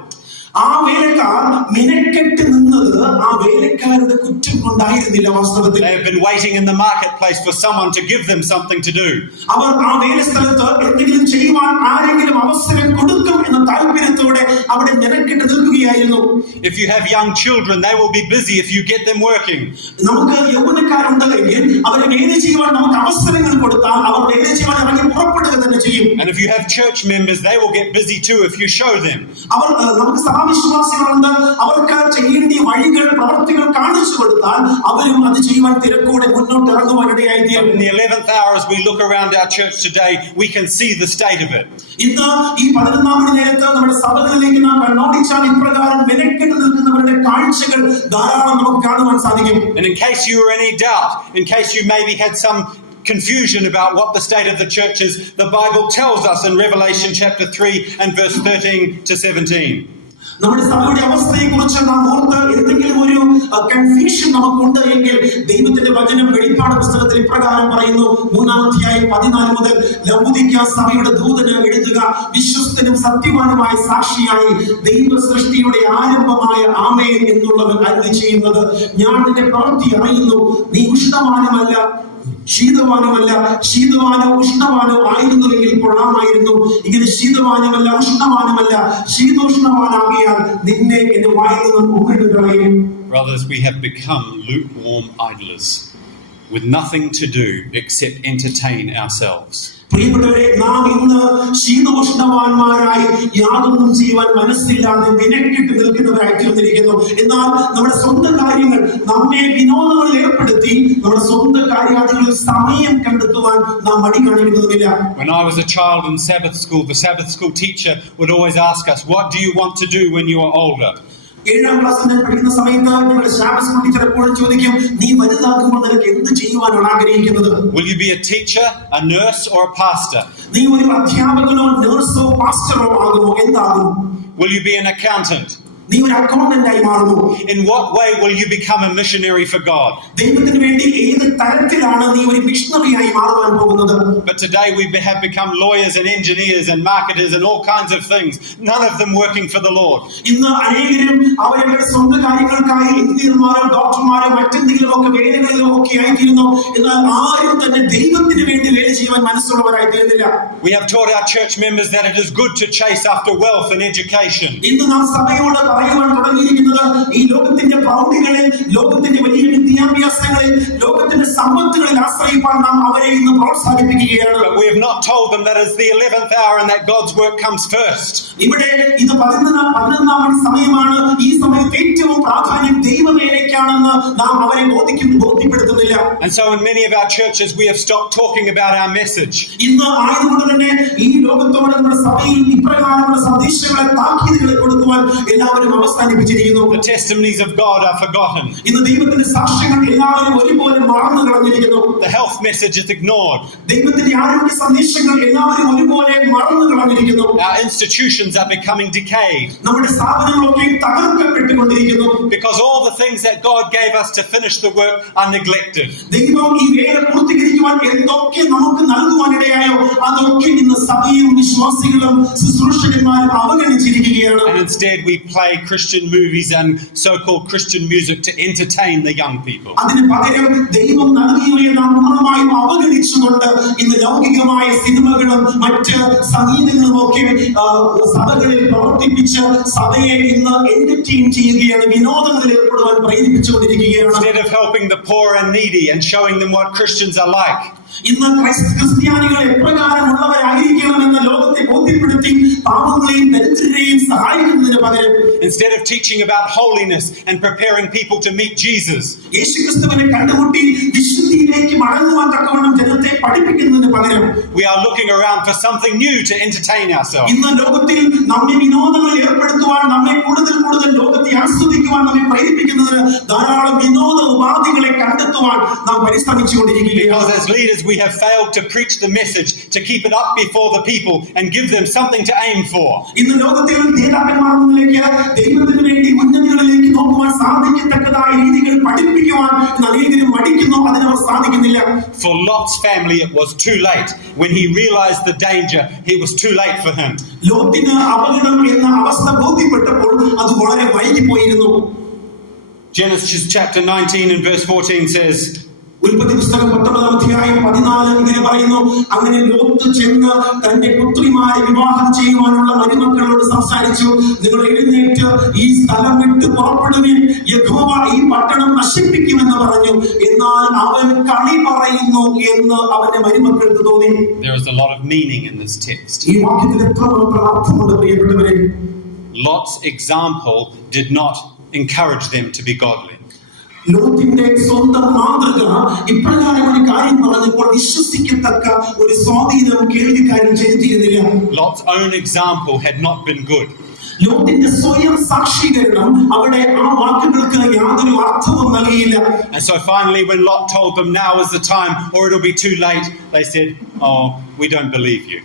ആ വേലക്കാർ മിനക്കെട്ട് നിന്നത് ആ വേലക്കാരുടെ കുറ്റം കൊണ്ടായിരുന്നില്ല. വാസ്തവത്തിൽ they have been waiting in the marketplace for someone to give them something to do. അവർ ആ വേലസ്ഥലത്ത് എന്തെങ്കിലും ചെയ്യുവാൻ ആരെങ്കിലും അവസരം കൊടുക്കും എന്ന താല്പര്യത്തോടെ അവിടെ മിനക്കെട്ട് നിൽക്കുകയായിരുന്നു. If you have young children, they will be busy if you get them working. നമുക്ക് യൗവനക്കാരുണ്ടെങ്കിൽ അവരെ വേല ചെയ്യുവാൻ നമുക്ക് അവസരങ്ങൾ കൊടുത്താൽ അവർ വേല ചെയ്യുവാൻ ഇറങ്ങി പുറപ്പെടുക തന്നെ ചെയ്യും. And if you have church members, they will get busy too if you show them. അവർ നമുക്ക് വിശ്വാസികളുണ്ട്, അവർക്ക് ചെയ്യേണ്ട വഴികൾ പ്രവർത്തികൾ കാണിച്ചു കൊടുത്താൽ അവരും അത് ചെയ്യുവാൻ തിരക്കോടെ മുന്നോട്ട് ഇറങ്ങുവാനിടയായി തീരും. In the 11th hour, as we look around our church today, we can see the state of it. ഇന്ന് ഈ 11ാം നേരത്ത് നമ്മുടെ സഭകളിലേക്ക് നാം കണ്ണോടിച്ചാൽ ഇപ്രകാരം മെനക്കെട്ട് നിൽക്കുന്നവരുടെ കാഴ്ചകൾ ധാരാളം നമുക്ക് കാണുവാൻ സാധിക്കും. And in case you were any doubt, in case you maybe had some confusion about what the state of the church is, the Bible tells us in Revelation chapter 3 and verse 13 to 17. നമ്മുടെ സഭയുടെ അവസ്ഥയെ കുറിച്ച് നാം ഓർത്ത് എന്തെങ്കിലും ഒരു confusion നമുക്കുണ്ട് എങ്കിൽ ദൈവത്തിന്റെ വചനം വെളിപ്പാട് പുസ്തകത്തിൽ ഇപ്രകാരം പറയുന്നു. 3-ാം അധ്യായം 14 മുതൽ ലവുദിക്ക സഭയുടെ ദൂതന് എഴുതുക, വിശ്വസ്തനും സത്യവാനുമായ സാക്ഷിയായി ദൈവ സൃഷ്ടിയുടെ ആരംഭമായ ആമേൻ എന്നുള്ളവൻ അരുളി ചെയ്യുന്നത്, ഞാൻ നിന്റെ പ്രവൃത്തി അറിയുന്നു. നീ ഉഷ്ണവാനുമല്ല ശീതവാനുമല്ല, ശീതവാനോ ഉഷ്ണവാനോ ആയിരുന്നുവെങ്കിൽ കൊള്ളാമായിരുന്നു. ഇങ്ങനെ ശീതവാനുമല്ല ഉഷ്ണവാനുമല്ല ശീതോഷ്ണവാനാകിയാൽ നിന്നെ എന്റെ വായിൽ നിന്നും ഉമിഴുകളയും. Brothers, we have become lukewarm idlers with nothing to do except entertain ourselves. പ്രിയപ്പെട്ടവരെ, നാം ഇന്ന് ശീതോഷ്ണവാന്മാരായി യാതൊന്നും ചെയ്യുവാൻ മനസ്സില്ലാതെ വിനക്കിട്ട് നിൽക്കുന്നവരായി തീർന്നിരിക്കുന്നു. എന്നാൽ നമ്മുടെ സ്വന്തം കാര്യങ്ങൾ നമ്മെ വിനോദങ്ങളിൽ ഏർപ്പെടുത്തി നമ്മുടെ സ്വന്തം കാര്യാദികളിൽ സമയം കണ്ടെത്തുവാൻ നാം മടി കാണിക്കുന്നതുമില്ല. When I was a child in Sabbath school, the Sabbath school teacher would always ask us, what do you want to do when you are older? 7ാം ക്ലാസ്സിൽ ഞാൻ പഠിക്കുന്ന സമയത്ത് ഞങ്ങളുടെ ശാബത്ത് സ്കൂൾ ടീച്ചർ എപ്പോഴും ചോദിക്കും, നീ വലുതാകുമ്പോൾ നിനക്ക് എന്ത് ചെയ്യുവാനാണ് ആഗ്രഹിക്കുന്നത്? Will you be a teacher, a nurse or a pastor? നീ ഒരു അധ്യാപകനോ നഴ്സോ പാസ്റ്ററോ ആകുമോ? എന്താകും? Will you be an accountant? നീ ഒരു അക്കൗണ്ടന്റ് ആയി മാറുന്നു. In what way will you become a missionary for God? ദൈവത്തിന് വേണ്ടി ഏത് തരത്തിലാണ് നീ ഒരു മിഷണറി ആയി മാറുവാൻ പോകുന്നത്? But today we have become lawyers and engineers and marketers and all kinds of things, none of them working for the Lord. ഇന്ന് അനേകരും അവരുടെ സ്വന്തം കാര്യങ്ങൾക്കായി എഞ്ചിനീയർമാരോ ഡോക്ടർമാരോ മറ്റെന്തെങ്കിലും ഒക്കെ വേലകളിലോ ഒക്കെ ആയിത്തീരുന്നു. എന്നാൽ ആരും തന്നെ ദൈവത്തിന് വേണ്ടി വേല ചെയ്യുവാൻ മനസ്സുള്ളവരായി തീരുന്നില്ല. We have taught our church members that it is good to chase after wealth and education. ഇന്ന് നാം സഭയോട് പറയുവാൻ തുടങ്ങിയിരിക്കുന്നത്, ഈ ലോകത്തിന്റെ പ്രൗഢികളിൽ, ലോകത്തിന്റെ വലിയ വിദ്യാഭ്യാസങ്ങളിൽ, ലോകത്തിന്റെ സമ്പത്തുകളിൽ ആശ്രയിപ്പാൻ നാം അവരെ ഇന്ന് പ്രോത്സാഹിപ്പിക്കുകയാണ്. But we have not told them that it's the 11th hour and that God's work comes first. ഇവിടെ ഇത് 11-ാം മണി സമയമാണ്. ഈ സമയത്ത് ഏറ്റവും പ്രാധാന്യം ദൈവവേലയ്ക്കാണെന്ന് നാം അവരെ ബോധ്യപ്പെടുത്തുന്നില്ല. And so in many of our churches we have stopped talking about our message. ഇന്ന് ആയതുകൊണ്ട് തന്നെ ഈ ലോകത്തോട് നമ്മുടെ സഭയിൽ ഇപ്രകാരമുള്ള സന്ദേശങ്ങളെ, താക്കീതുകളെ കൊടുക്കുവാൻ എല്ലാവരും അവസാനിപ്പിച്ചിരിക്കുന്നു. The testimonies of God are forgotten. ഇന്ന് ദൈവത്തിന്റെ സാക്ഷ്യങ്ങൾ എല്ലാവരും ഒരുപോലെ മറന്നു കളഞ്ഞിരിക്കുന്നു. The health message is ignored. ദൈവത്തിന്റെ ആരോഗ്യ സന്ദേശങ്ങൾ എല്ലാവരും ഒരുപോലെ മറന്നു കളഞ്ഞിരിക്കുന്നു. Our institutions are becoming decayed. നമ്മുടെ സ്ഥാപനങ്ങളൊക്കെ തകർക്കപ്പെട്ടുകൊണ്ടിരിക്കുന്നു. Because all the things that God gave us to finish the work are neglected. ദൈവം ഈ വേല പൂർത്തീകരിക്കുവാൻ എന്തൊക്കെ നമുക്ക് നൽകുവാനിടയായോ അതൊക്കെ ഇന്ന് സഭയും വിശ്വാസികളും ശുശ്രൂഷകന്മാരും അവഗണിച്ചിരിക്കുകയാണ്. And instead we play Christian movies and so-called Christian music to entertain the young people. അതിന് പകരം ദൈവം നൽകിയവയെ നാം പൂർണ്ണമായും അവഗണിച്ചുകൊണ്ട് ഇന്ന് ലൗകികമായ സിനിമകളും മറ്റ് സംഗീതങ്ങളും ഒക്കെ സഭകളിൽ പ്രവർത്തിപ്പിച്ച് സഭയെ ഇന്ന് എന്റർടൈൻ ചെയ്യുകയാണ്, വിനോദങ്ങളിൽ ഏർപ്പെടുവാൻ പ്രേരിപ്പിച്ചുകൊണ്ടിരിക്കുകയാണ്. Instead of helping the poor and needy and showing them what Christians are like. ഇന്ന് ക്രിസ്ത്യാനികൾ എപ്രകാരമുള്ളവരായിരിക്കണമെന്ന് ലോകത്തെ ബോധ്യപ്പെടുത്തി പാവങ്ങളെയും ദരിദ്രരെയും സഹായിക്കുന്നതിന് പകരം, instead of teaching about holiness and preparing people to meet Jesus, യേശുക്രിസ്തുവിനെ കണ്ടുമുട്ടി വിശുദ്ധിയിലേക്ക് മടങ്ങുവാൻ തക്കവണ്ണം ജനത്തെ പഠിപ്പിക്കുന്നതിന് പകരം we are looking around for something new to entertain ourselves. ഇന്ന് ലോകത്തിൽ നമ്മെ വിനോദങ്ങളിൽ ഏർപ്പെടുത്തുവാൻ, നമ്മെ കൂടുതൽ ലോകത്തെ ആസ്വദിക്കുവാൻ നമ്മെ പ്രേരിപ്പിക്കുന്നതിന് ധാരാളം വിനോദ ഉപാധികളെ കണ്ടെത്തുവാൻ നാം പരിശ്രമിച്ചുകൊണ്ടിരിക്കുകയാണ്. Because as leaders we have failed to preach the message, to keep it up before the people and give them something to aim for. ഇന്ന് ലോകത്തിൽ നേതാക്കന്മാരിലേക്ക് ദൈവത്തിന് വേണ്ടി ഉന്നതികളിലേക്ക് നോക്കുവാൻ സാധിക്കത്തക്കതായ രീതികൾ പഠിപ്പിക്കുവാൻ അനേകരും മടിക്കുന്നു, അതിനവർ സാധിക്കുന്നില്ല. For Lot's family it was too late. When he realized the danger, it was too late for him. ലോകത്തിന് അപകടം എന്ന അവസ്ഥ ബോധ്യപ്പെട്ടപ്പോൾ അത് വളരെ വൈകിപ്പോയിരുന്നു. Genesis chapter 19 and verse 14 says, ഉൽപ്പത്തി പുസ്തകം 19-ാം അധ്യായം 14 ഇങ്ങനെ പറയുന്നു, അങ്ങനെ ലോത്ത് ചെന്ന് തന്റെ പുത്രിമാരെ വിവാഹം ചെയ്യുവാനുള്ള മരുമക്കളോട് സംസാരിച്ചു, നിങ്ങൾ എഴുന്നേറ്റ് ഈ സ്ഥലം വിട്ട് പുറപ്പെടുവിൻ, യഹോവ ഈ പട്ടണം നശിപ്പിക്കുമെന്ന് പറഞ്ഞു. എന്നാൽ അവൻ കളി പറയുന്നു എന്ന് അവന്റെ മരുമക്കൾക്ക് തോന്നി. There is a lot of meaning in this text. ഈ വാക്യത്തിൽ എത്രമാത്രം അർത്ഥമുണ്ട് പ്രിയപ്പെട്ടവരെ. Lot's example did not encourage them to be godly. ലോത്തിന്റെ സ്വന്തം മാതൃക ഇപ്രകാരം ഒരു കാര്യം പറഞ്ഞപ്പോൾ വിശ്വസിക്കത്തക്ക ഒരു സ്വാധീനം കേൾവിക്കാരൻ ചെലുത്തിയിരുന്നില്ല. Lot's own example had not been good. ലോത്തിന്റെ സ്വയം സാക്ഷീകരണം അവിടെ ആ വാക്കുകൾക്ക് യാതൊരു അർത്ഥവും നൽകിയില്ല. And so finally, when Lot told them now is the time or it'll be too late, they said, "Oh, we don't believe you."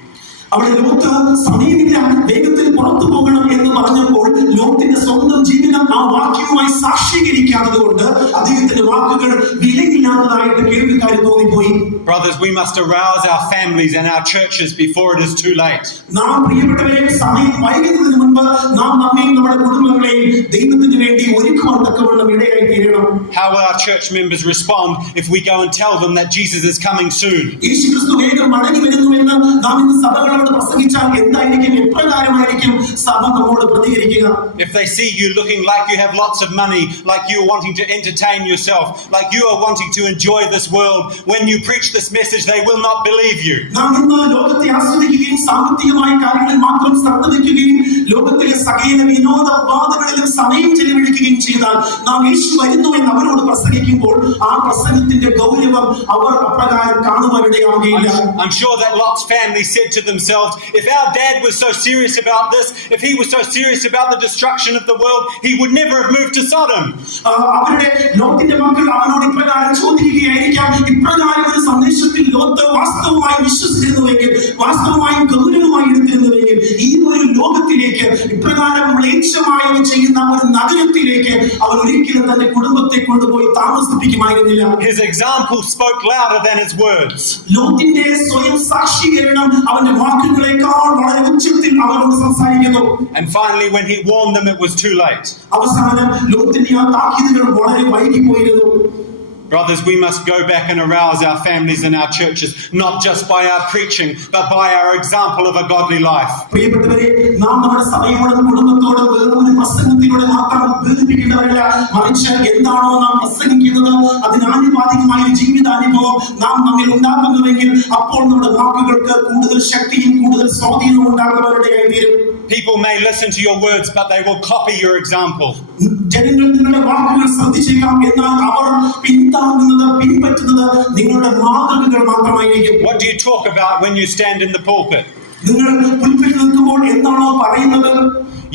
അവിടെ ലോത്ത് സമയമില്ല, വേഗത്തിൽ പുറത്തു പോകണം എന്ന് പറഞ്ഞപ്പോൾ ലോത്തിന്റെ സ്വന്തം ജീവിതം ആ വാക്യവുമായി സാക്ഷീകരിക്കാത്തത് കൊണ്ട് അദ്ദേഹത്തിന്റെ വാക്കുകൾ വിലയില്ലാത്തതായിട്ട് കേൾവിക്കാർ തോന്നിപ്പോയി. Brothers, we must arouse our families and our churches before it is too late. നാം പ്രിയപ്പെട്ടവരെ, സമയം വൈകുന്നതിന് മുൻപ് നാം നമ്മയും നമ്മുടെ കുടുംബങ്ങളെയും ദൈവത്തിന് വേണ്ടി ഒരുക്കുവാൻ തക്കവണ്ണം ഇടയായി തീരണം. How will our church members respond if we go and tell them that Jesus is coming soon? യേശുക്രിസ്തു വേഗം മടങ്ങി വരുന്നുവെന്ന് നാം ഇന്ന് സഭകളോട് പ്രസംഗിച്ചാൽ എന്തായിരിക്കും, എപ്രകാരമായിരിക്കും സഭ നമ്മോട് പ്രതികരിക്കുക? If they see you looking like you have lots of money, like you are wanting to entertain yourself, like you are wanting to enjoy this world, when you preach this message, they will not believe you. നാം ഇന്ന് ലോകത്തെ ആസ്വദിക്കുകയും സാമ്പത്തികമായ കാര്യങ്ങളിൽ മാത്രം ശ്രദ്ധ വയ്ക്കുകയും ലോകത്തിലെ സകല വിനോദ ഉപാധികളിലും സമയം ചെലവഴിക്കുകയും ചെയ്താൽ നാം യേശു വരുന്നു എന്ന് അവരോട് പ്രസംഗിക്കുമ്പോൾ ആ പ്രസംഗത്തിന്റെ ഗൗരവം അവർ അപ്രകാരം കാണുവാനിടയാവുകയില്ല. I'm sure that Lot's family said to themselves, if our dad was so serious about this, if he was so serious about the destruction of the world, he would never have moved to Sodom. അവരുടെ ലോത്തിന്റെ മക്കൾ അവനോട് ഇപ്രകാരം ചോദിക്കുകയായിരിക്കാം, ഇപ്രകാരം ഒരു സന്ദേശത്തിൽ Lot വാസ്തവമായി വിശ്വസിച്ചിരുന്നുവെങ്കിൽ, വാസ്തവമായും ഗൗരവമായി എടുത്തിരുന്നുവെങ്കിൽ ഈ ഒരു ലോകത്തിലേക്ക്, ഇപ്രകാരം മ്ലേച്ഛമായി ചെയ്യുന്ന ഒരു നഗരത്തിലേക്ക് അവൻ ഒരിക്കലും തന്റെ കുടുംബത്തെ കൊണ്ടുപോയി താമസിപ്പിക്കുമായിരുന്നില്ല. His example spoke louder than his words. ലോത്തിന്റെ സ്വയം സാക്ഷീകരണം അവന്റെ വാക്കുകളെക്കാൾ വളരെ ഉച്ചത്തിൽ അവരോട് സംസാരിക്കുന്നു. And finally, when he warned them, it was too late. അവസാനം ലോത്തിന്റെ ആ താക്കീതുകൾ വളരെ വൈകിപ്പോയിരുന്നു. Brothers, we must go back and arouse our families and our churches, not just by our preaching, but by our example of a godly life. പ്രിയപ്പെട്ടവരെ, നാം നമ്മുടെ സഭയോടും കുടുംബത്തോടും വെറും പ്രസംഗത്തിലൂടെ മാത്രം ബന്ധിപ്പിക്കേണ്ടവരല്ല, മറിച്ച് എന്താണോ നാം പ്രസംഗിക്കുന്നത് അതിനാനുപാതികമായ ഒരു ജീവിതാനുഭവം നാം നമ്മിൽ ഉണ്ടാക്കുന്നുവെങ്കിൽ അപ്പോൾ നമ്മുടെ വാക്കുകൾക്ക് കൂടുതൽ ശക്തിയും കൂടുതൽ സ്വാധീനവും ഉണ്ടാകുന്നവരുടെയായി തീരും. People may listen to your words, but they will copy your example. ജനങ്ങൾ നിങ്ങളുടെ വാക്കുകൾ ശ്രദ്ധിച്ചേക്കാം, എന്നാൽ അവർ പിന്താങ്ങുന്നത്, പിൻപറ്റുന്നത് നിങ്ങളുടെ മാതൃകകൾ മാത്രമായിരിക്കും. What do you talk about when you stand in the pulpit? നിങ്ങൾ പുൽപ്പിൽ നിൽക്കുമ്പോൾ എന്താണോ പറയുന്നത്?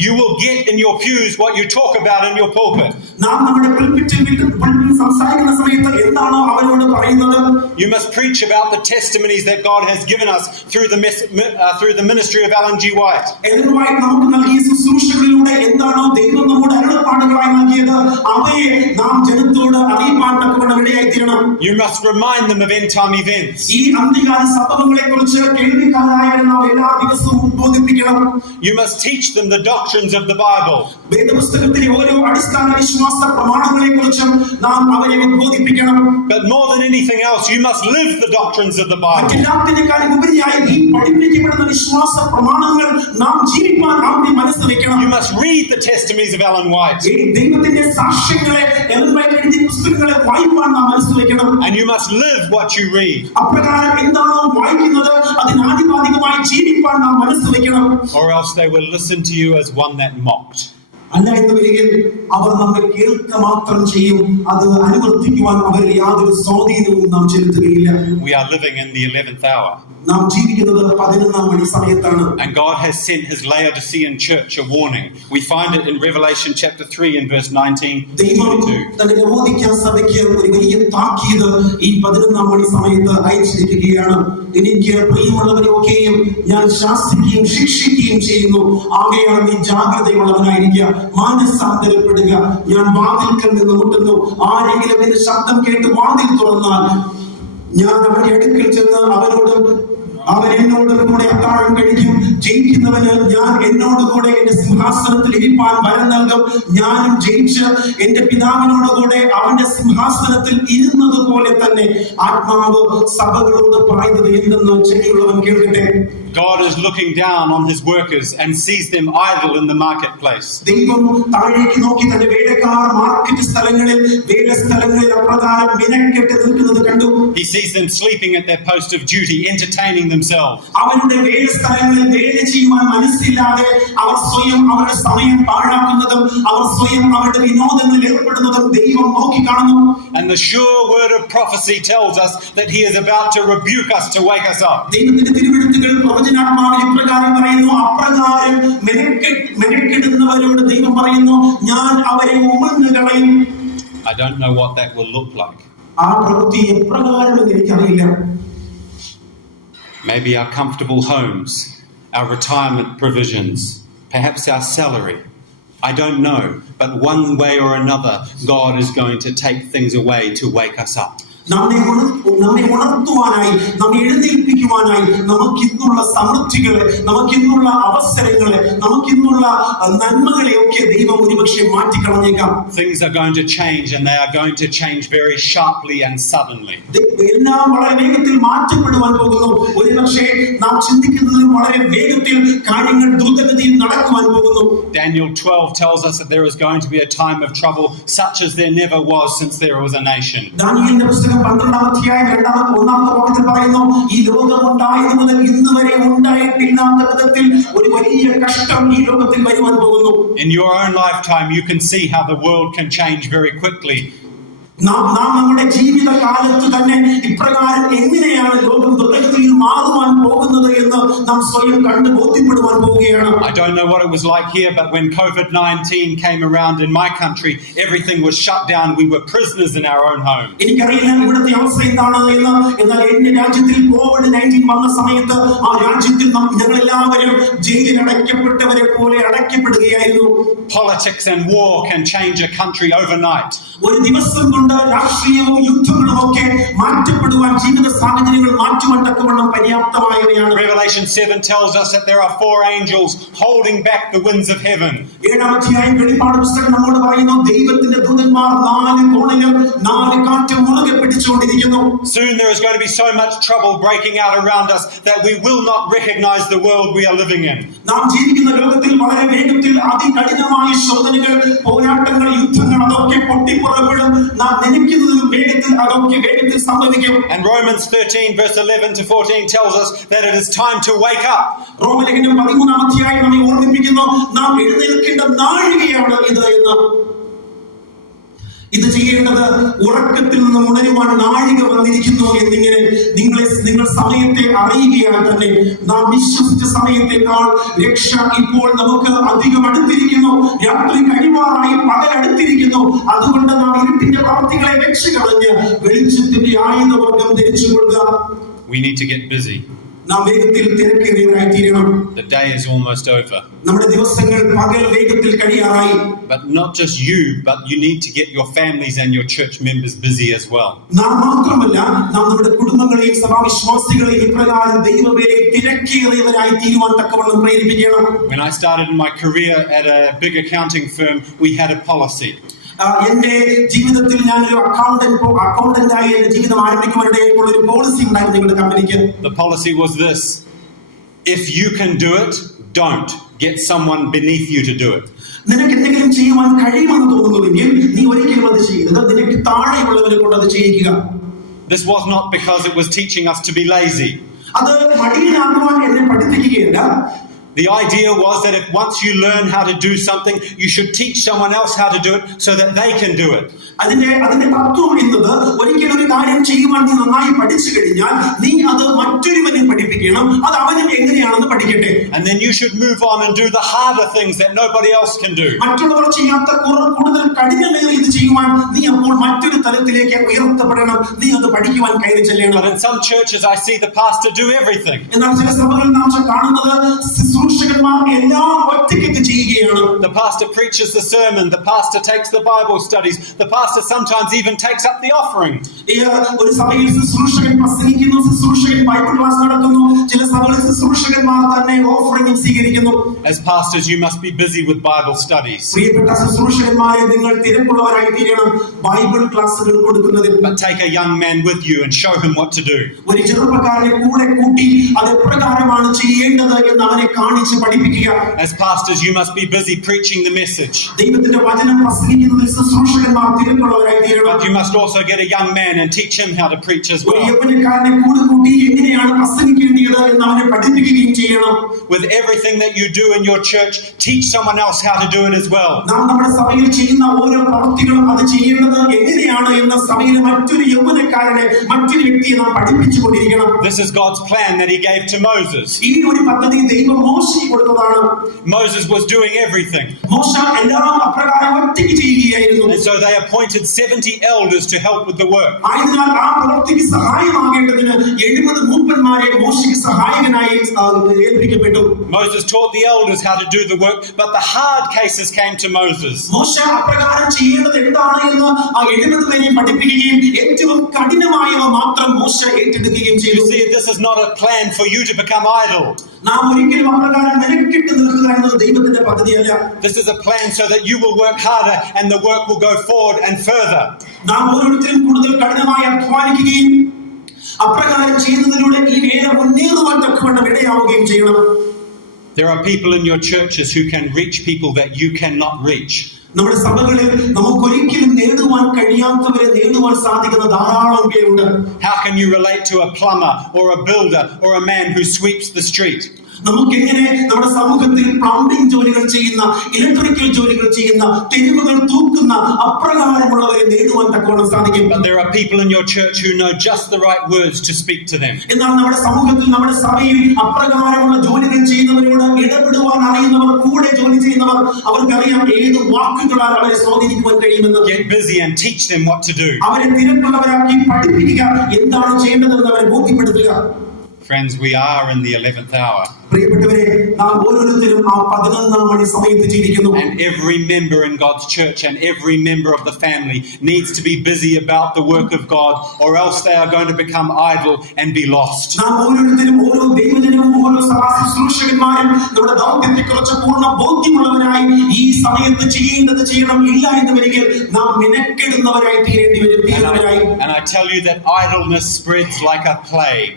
You will get in your pews what you talk about in your pulpit. നാം നമ്മുടെ പുൽപ്പിറ്റിൽ സംസാരിക്കുന്ന സമയത്ത് എന്താണോ അവരോട് പറയുന്നത്? You must preach about the testimonies that God has given us through the ministry of Ellen G. White. Ellen white നമുക്ക് നൽകിയ ശുശ്രൂഷകളിലൂടെ എന്താണോ ദൈവം നമ്മുടെ അരുളപ്പാടുകളായി നൽകിയത് അവയെ നാം ജനത്തോട് അറിയിപ്പാൻ തക്കവണ്ണം ഇടയായിത്തീരണം. You must remind them of end time events. ഈ അന്ത്യകാല സംഭവങ്ങളെ കുറിച്ച് കേൾവിക്കാരായ നാം എല്ലാ ദിവസവും ഉദ്ബോധിപ്പിക്കണം. You must teach them the doctrines of the Bible. വേദപുസ്തകത്തിലെ ഓരോ അടിസ്ഥാന വിശ്വാസ പ്രമാണങ്ങളെ കുറിച്ചും നാം അവരെ ഉദ്ബോധിപ്പിക്കണം. But more than anything else, you must live the doctrines of the Bible. മറ്റെല്ലാത്തിനേക്കാളും ഉപരിയായി ഈ പഠിപ്പിക്കപ്പെടുന്ന വിശ്വാസ പ്രമാണങ്ങൾ നാം ജീവിക്കാൻ നാം മനസ്സ് വെക്കണം. You must read the testimonies of Ellen White. ദൈവത്തിന്റെ സാക്ഷ്യങ്ങളെ, എലൻ വൈറ്റ് എഴുതിയ പുസ്തകങ്ങളെ വായിക്കാൻ നാം മനസ്സ് വെക്കണം. And you must live what you read. അപ്രകാരം എന്താണോ വായിക്കുന്നത് അതിനാനുപാതികമായി ജീവിക്കാൻ നാം മനസ്സ് വെക്കണം. Or else they will listen to you as one that mocked. അല്ല എന്ന് വരികിൽ അവർ നമ്മെ കേൾക്ക മാത്രം ചെയ്യും, അത് അനുവർത്തിക്കുവാൻ അവരിൽ യാതൊരു സ്വാധീനവും നാം ചെലുത്തുകയില്ല. We are living in the 11th hour. നാം ജീവിക്കുന്നത് 11-ാം മണി സമയത്താണ്. And God has sent his Laodicean church a warning. We find it in Revelation chapter 3 and verse 19 to ദൈവം 22. തന്റെ ലവോദിക്ക സഭയ്ക്ക് ഒരു വലിയ താക്കീത് ഈ 11-ാം മണി സമയത്ത് അയച്ചിരിക്കുകയാണ്. എനിക്ക് പ്രിയമുള്ളവരെയൊക്കെയും ഞാൻ ശാസിക്കുകയും ശിക്ഷിക്കുകയും ചെയ്യുന്നു, ആകയാൽ നീ ജാഗ്രതയുള്ളവനായിരിക്കുക, മാനസാന്തരപ്പെടുക. ഞാൻ വാതിൽക്കൽ നിന്ന് മുട്ടുന്നു, ആരെങ്കിലും എന്റെ ശബ്ദം കേട്ട് വാതിൽ തുറന്നാൽ ഞാൻ അവന്റെ അടുക്കൽ ചെന്ന് അവൻ എന്നോട് കൂടെ അത്താഴം കഴിക്കും. ജയിക്കുന്നവന് ഞാൻ എന്നോട് കൂടെ എന്റെ സിംഹാസനത്തിൽ ഇരിപ്പാൻ വരം നൽകും. ഞാനും ജയിച്ച് എന്റെ പിതാവിനോട് കൂടെ അവന്റെ സിംഹാസനത്തിൽ ഇരുന്നത് പോലെ തന്നെ ആത്മാവ് സഭകളോട് പറയുന്നത് എന്തെന്ന് ചെവിയുള്ളവൻ കേൾക്കട്ടെ. God is looking down on his workers and sees them idle in the marketplace. ദൈവം താഴേക്ക് നോക്കി തന്റെ വേലക്കാർ മാർക്കറ്റ് സ്ഥലങ്ങളിൽ, വേലസ്ഥലങ്ങളിൽ അപ്രകാരം വിനക്കെട്ട് നിൽക്കുന്നത് കണ്ടു. He sees them sleeping at their post of duty, entertaining themselves. അവരുടെ വേലസ്ഥലങ്ങളിൽ വേല ചെയ്യുവാൻ മനസ്സില്ലാതെ അവർ സ്വയം അവരുടെ സമയം പാഴാക്കുന്നതും അവർ സ്വയം അവരുടെ വിനോദങ്ങളിൽ ഏർപ്പെടുന്നതും ദൈവം നോക്കി കാണുന്നു. And the sure word of prophecy tells us that he is about to rebuke us to wake us up. ദൈവത്തിന്റെ തിരുവെഴുത്തുകൾ പ്രവചനാത്മാവിൽ ഇപ്രകാരം പറയുന്നു, അപ്രകാരം മെനക്കെടുന്ന അവരോട് ദൈവം പറയുന്നു, ഞാൻ അവരെ ഉമിഴ്ന്നു കളയും. I don't know what that will look like. ആ പ്രവൃത്തി എപ്രകാരമെന്ന് എനിക്കറിയില്ല. Maybe our comfortable homes, our retirement provisions, perhaps our salary. I don't know, but one way or another, God is going to take things away to wake us up. നമ്മെ ഉണർത്തുവാനായി, നമ്മെ എഴുന്നേൽപ്പിക്കുവാനായി നമുക്കിന്നുള്ള സമൃദ്ധികളെ, നമുക്കിന്നുള്ള അവസരങ്ങളെ, നമുക്കിന്നുള്ള നന്മകളെ ഒക്കെ ദൈവം ഒരുപക്ഷെ മാറ്റിക്കളഞ്ഞേക്കാം. Things are going to change, and they are going to change very sharply and suddenly. എല്ലാം വളരെ വേഗത്തിൽ മാറ്റപ്പെടുവാൻ പോകുന്നു. ഒരുപക്ഷെ നാം ചിന്തിക്കുന്നതിലും വളരെ വേഗത്തിൽ കാര്യങ്ങൾ ദ്രുതഗതിയിൽ നടക്കുവാൻ പോകുന്നു. Daniel 12 tells us that there is going to be a time of trouble such as there never was since there was a nation. ദാനിയേലിന്റെ പുസ്തകം 12-ാം അധ്യായം 1-ാമത്തെ വാക്യത്തിൽ പറയുന്നു, ഈ ലോകം ഉണ്ടായത് മുതൽ ഇന്ന് വരെ ഉണ്ടായിട്ടില്ലാത്ത വിധത്തിൽ ഒരു വലിയ കഷ്ടം ഈ ലോകത്തിൽ വരുവാൻ പോകുന്നു. In your own lifetime, you can see how the world can change very quickly. നാം നമ്മുടെ ജീവിത കാലത്ത് തന്നെ ഇപ്രകാരം എങ്ങനെയാണ് ലോകം ദ്രുതഗതിയിൽ മാറുവാൻ പോകുന്നത് എന്ന് നാം സ്വയം കണ്ട് ബോധ്യപ്പെടുവാൻ പോവുകയാണ്. I don't know what it was like here, but when COVID-19 came around in my country, everything was shut down. We were prisoners in our own home. എനിക്കറിയില്ല ഇവിടുത്തെ അവസ്ഥ എന്താണ് എന്ന്. എന്നാൽ എന്റെ രാജ്യത്തിൽ COVID-19 വന്ന സമയത്ത് ആ രാജ്യത്തിൽ ഞങ്ങൾ എല്ലാവരും ജയിലിൽ അടയ്ക്കപ്പെട്ടവരെ പോലെ അടയ്ക്കപ്പെടുകയായിരുന്നു. Politics and war can change a country overnight. ഒരു ദിവസം കൊണ്ട് രാഷ്ട്രീയവും യുദ്ധങ്ങളും ഒക്കെ മാറ്റപ്പെടുവാൻ, ജീവിത സാഹചര്യങ്ങൾ മാറ്റുവാൻ തക്കവണ്ണം പര്യാപ്തമായവയാണ്. Revelation 7 tells us that there are 4 angels holding back the winds of heaven. 7-ാം അധ്യായം വെളിപ്പാട് പുസ്തകം നമ്മോട് പറയുന്നു, ദൈവത്തിന്റെ ദൂതന്മാർ 4 കോണിലും 4 കാറ്റും മുറുകെ പിടിച്ചുകൊണ്ടിരിക്കുന്നു. Soon there is going to be so much trouble breaking out around us that we will not recognize the world we are living in. നാം ജീവിക്കുന്ന ലോകത്തിൽ വളരെ വേഗത്തിൽ അതികഠിനമായ ശോധനകൾ, പോരാട്ടങ്ങൾ, യുദ്ധങ്ങൾ അതൊക്കെ പൊട്ടിപ്പുറപ്പെടും. നാം നനയ്ക്കുന്നതിലും വേഗത്തിൽ അതൊക്കെ വേഗത്തിൽ സംഭവിക്കും. And Romans 13 verse 11 to 14 tells us that it is time to wake up. റോമലേഖനം 13-ാം അധ്യായം നമ്മെ ഓർമ്മിപ്പിക്കുന്നു, നാം എഴുന്നേൽക്കേണ്ട നാഴികയാണ് ഇത് എന്ന്. ഇത് ചെയ്യേണ്ടത് ഉറക്കത്തിൽ നിന്ന് ഉണരുവാൻ നാഴിക വന്നിരിക്കുന്നു എന്നിങ്ങനെ നിങ്ങൾ സമയത്തെ അറിയുകയാൽ തന്നെ നാം വിശ്വസിച്ച സമയത്തെക്കാൾ രക്ഷ ഇപ്പോൾ നമുക്ക് അധികം അടുത്തിരിക്കുന്നു. രാത്രി കഴിവാറായി പകൽ അടുത്തിരിക്കുന്നു. അതുകൊണ്ട് നാം ഇരുട്ടിന്റെ പ്രവൃത്തികളെ വെച്ച് കളഞ്ഞ് വെളിച്ചത്തിന്റെ ആയുധവർഗം ധരിച്ചുകൊള്ളുക. We need to get busy. നാം വേഗത്തിൽ തിരക്കേറിയവരായി തീരണം. The day is almost over. നമ്മുടെ ദിവസങ്ങൾ പകൽ വേഗത്തിൽ കഴിയാറായി. But not just you, but you need to get your families and your church members busy as well. നാം മാത്രമല്ല, നാം നമ്മുടെ കുടുംബങ്ങളെയും സഭാവിശ്വാസികളെയും ഇപ്രകാരം ദൈവവേലയിൽ തിരക്കേറിയവരായി തീരുവാൻ തക്കവണ്ണം പ്രേരിപ്പിക്കണം. When I started my career at a big accounting firm, we had a policy. എന്റെ ജീവിതത്തിൽ ഞാനൊരു അക്കൗണ്ടന്റായി എന്റെ ജീവിതം ആരംഭിക്കുവാനിടയുള്ള ഒരു പോളിസി ഉണ്ടായിരുന്നു ഞങ്ങളുടെ കമ്പനിക്ക്. The policy was this: if you can do it, don't get someone beneath you to do it. നിനക്ക് എന്തെങ്കിലും ചെയ്യുവാൻ കഴിയുമെന്ന് തോന്നുന്നുവെങ്കിൽ നീ ഒരിക്കലും അത് ചെയ്യരുത്. നിനക്ക് താഴെയുള്ളവരെ കൊണ്ട് അത് ചെയ്യിക്കുക. This was not because it was teaching us to be lazy. അത് മടിയനാകുവാൻ എന്നെ പഠിപ്പിക്കുകയല്ല. The idea was that if once you learn how to do something, you should teach someone else how to do it so that they can do it. അതിന്റെ തത്വം എന്നത്, ഒരിക്കലും ഒരു കാര്യം ചെയ്യുവാൻ നീ നന്നായി പഠിച്ചു കഴിഞ്ഞാൽ നീ അത് മറ്റൊരുവനെ പഠിപ്പിക്കണം, അത് അവനും എങ്ങനെയാണെന്ന് പഠിക്കട്ടെ. And then you should move on and do the harder things that nobody else can do. മറ്റുള്ളവർ ചെയ്യാത്ത കൂടുതൽ കഠിനമേറിയത് ചെയ്യുവാൻ നീ അപ്പോൾ മറ്റൊരു തലത്തിലേക്ക് ഉയർത്തപ്പെടണം. നീ അത് പഠിക്കുവാൻ കയറി ചെല്ലണം. But in some churches I see the pastor do everything. എന്നാൽ ചില സഭകളിൽ നാം കാണുന്നത് ശുശ്രൂഷകന്മാർ എല്ലാം ഒറ്റയ്ക്ക് ചെയ്യുകയാണ്. The pastor preaches the sermon, the pastor takes the Bible studies, the pastor sometimes even takes up the offering. ഒരു സഭയിൽ ശുശ്രൂഷകൻ പ്രസംഗിക്കുന്നു, ശുശ്രൂഷകൻ ബൈബിൾ ക്ലാസ് നടത്തുന്നു, ചില സഭകളിൽ ശുശ്രൂഷകന്മാർ തന്നെ ഓഫറിംഗ് സ്വീകരിക്കുന്നു. As pastors you must be busy with Bible studies. പ്രിയപ്പെട്ട ശുശ്രൂഷകന്മാരെ, നിങ്ങൾ തിരക്കുള്ളവരായി തീരണം ബൈബിൾ ക്ലാസുകൾ കൊടുക്കുന്നതിൽ. But take a young man with you and show him what to do. ഒരു ചെറുപ്പക്കാരനെ കൂടെ കൂട്ടി അത് എപ്രകാരമാണ് ചെയ്യേണ്ടത് എന്ന് അവനെ കാണിച്ച് പഠിപ്പിക്കുക. As pastors you must be busy preaching the message. ദൈവത്തിന്റെ വചനം പ്രസംഗിക്കുന്നതിൽ ശുശ്രൂഷകന്മാർ തിരക്കുള്ളവരായി തീരണം. But you must also get a young man and teach him how to preach as ഒരു well. യൗവനക്കാരനെ കൂടെ കൂട്ടി എങ്ങനെയാണ് പ്രസംഗിക്കേണ്ടത് എന്ന് അവനെ പഠിപ്പിക്കുകയും ചെയ്യണം. With every everything that you do in your church, teach someone else how to do it as well. നാം നമ്മുടെ സഭയിൽ ചെയ്യുന്ന ഓരോ പ്രവൃത്തികളും അത് ചെയ്യേണ്ടത് എങ്ങനെയാണ് എന്ന് സഭയിലെ മറ്റൊരു യൗവനക്കാരനെ മറ്റൊരു വ്യക്തിയെ നാം പഠിപ്പിച്ചു കൊണ്ടിരിക്കണം. This is God's plan that he gave to Moses. ഈ ഒരു പദ്ധതി ദൈവം മോശയ്ക്ക് കൊടുത്തതാണ്. Moses was doing everything. മോശ എല്ലാം അപ്രകാരം ഒറ്റയ്ക്ക് ചെയ്യുകയായിരുന്നു. And so they appointed 70 elders to help with the work. ആയതിനാൽ ആ പ്രവൃത്തിക്ക് സഹായമാകേണ്ടതിന് 70 മൂപ്പന്മാരെ മോശയ്ക്ക് സഹായകനായി ഏൽപ്പിക്കപ്പെട്ടു. Moses taught the elders how to do the work, but the hard cases came to Moses. മോശ അപ്രകാരം ചെയ്യേണ്ടത് എന്താണ് എന്ന് ആ 70 പേരെ പഠിപ്പിക്കുകയും ഏറ്റവും കഠിനമായവ മാത്രം മോശ ഏറ്റെടുക്കുകയും ചെയ്തു. You see, this is not a plan for you to become idle. നാം ഒരിക്കലും അപ്രകാരം മെനക്കെട്ട് നിൽക്കുക എന്നത് ദൈവത്തിന്റെ പദ്ധതിയല്ല. This is a plan so that you will work harder and the work will go forward and further. നാം ഓരോരുത്തരും കൂടുതൽ കഠിനമായി അധ്വാനിക്കുകയും അപ്രകാരം ചെയ്യുന്നതിലൂടെ ഈ വേല മുന്നേറുവാൻ തക്കവണ്ണം ഇടയാവുകയും ചെയ്യണം. There are people in your churches who can reach people that you cannot reach. നമ്മുടെ സഭകളിൽ നമുക്കൊരിക്കലും നേടുവാൻ കഴിയാത്തവരെ നേടുവാൻ സാധിക്കുന്ന ധാരാളം പേരുണ്ട്. How can you relate to a plumber or a builder or a man who sweeps the street? നമുക്കെങ്ങനെ നമ്മുടെ സമൂഹത്തിൽ പ്ലംബിംഗ് ജോലികൾ ചെയ്യുന്ന, ഇലക്ട്രിക്കൽ ജോലികൾ ചെയ്യുന്ന, തെരുവുകൾ തൂക്കുന്ന അപ്രകാരമുള്ളവരെ നേടുവാൻ തക്കവണ്ണം സാധിക്കും? But there are people in your church who know just the right words to speak to them. എന്നാൽ നമ്മുടെ സമൂഹത്തിൽ, നമ്മുടെ സഭയിൽ അപ്രകാരമുള്ള ജോലികൾ ചെയ്യുന്നവരോട് ഇടപെടുവാൻ അറിയുന്നവർ, കൂടെ ജോലി ചെയ്യുന്നവർ, അവർക്കറിയാം ഏത് വാക്കുകളാൽ അവരെ സ്വാധീനിക്കുവാൻ കഴിയുമെന്ന്. Get busy and teach them what to do. അവരെ തിരക്കുള്ളവരാക്കി പഠിപ്പിക്കുക, എന്താണ് ചെയ്യേണ്ടതെന്ന് അവരെ ബോധ്യപ്പെടുത്തുക. Friends, we are in the 11th hour. പ്രിയപ്പെട്ടവരെ, നാം ഓരോരുത്തരും ആ 11-ാം മണി സമയത്ത് ജീവിക്കുന്നു. And every member in God's church and every member of the family needs to be busy about the work of God, or else they are going to become idle and be lost. നാം ഓരോരുത്തരും, ഓരോ ദൈവജനവും, ഓരോ സഭാ ശുശ്രൂഷകന്മാരും നമ്മുടെ ദൗത്യത്തെക്കുറിച്ച് പൂർണ്ണ ബോധ്യമുള്ളവരായി ഈ സമയത്ത് ചെയ്യേണ്ടത് ചെയ്യണം. ഇല്ല എന്ന് വരികിൽ നാം മെനക്കെടുന്നവരായി തീരേണ്ടി വരും. And I tell you that idleness spreads like a plague.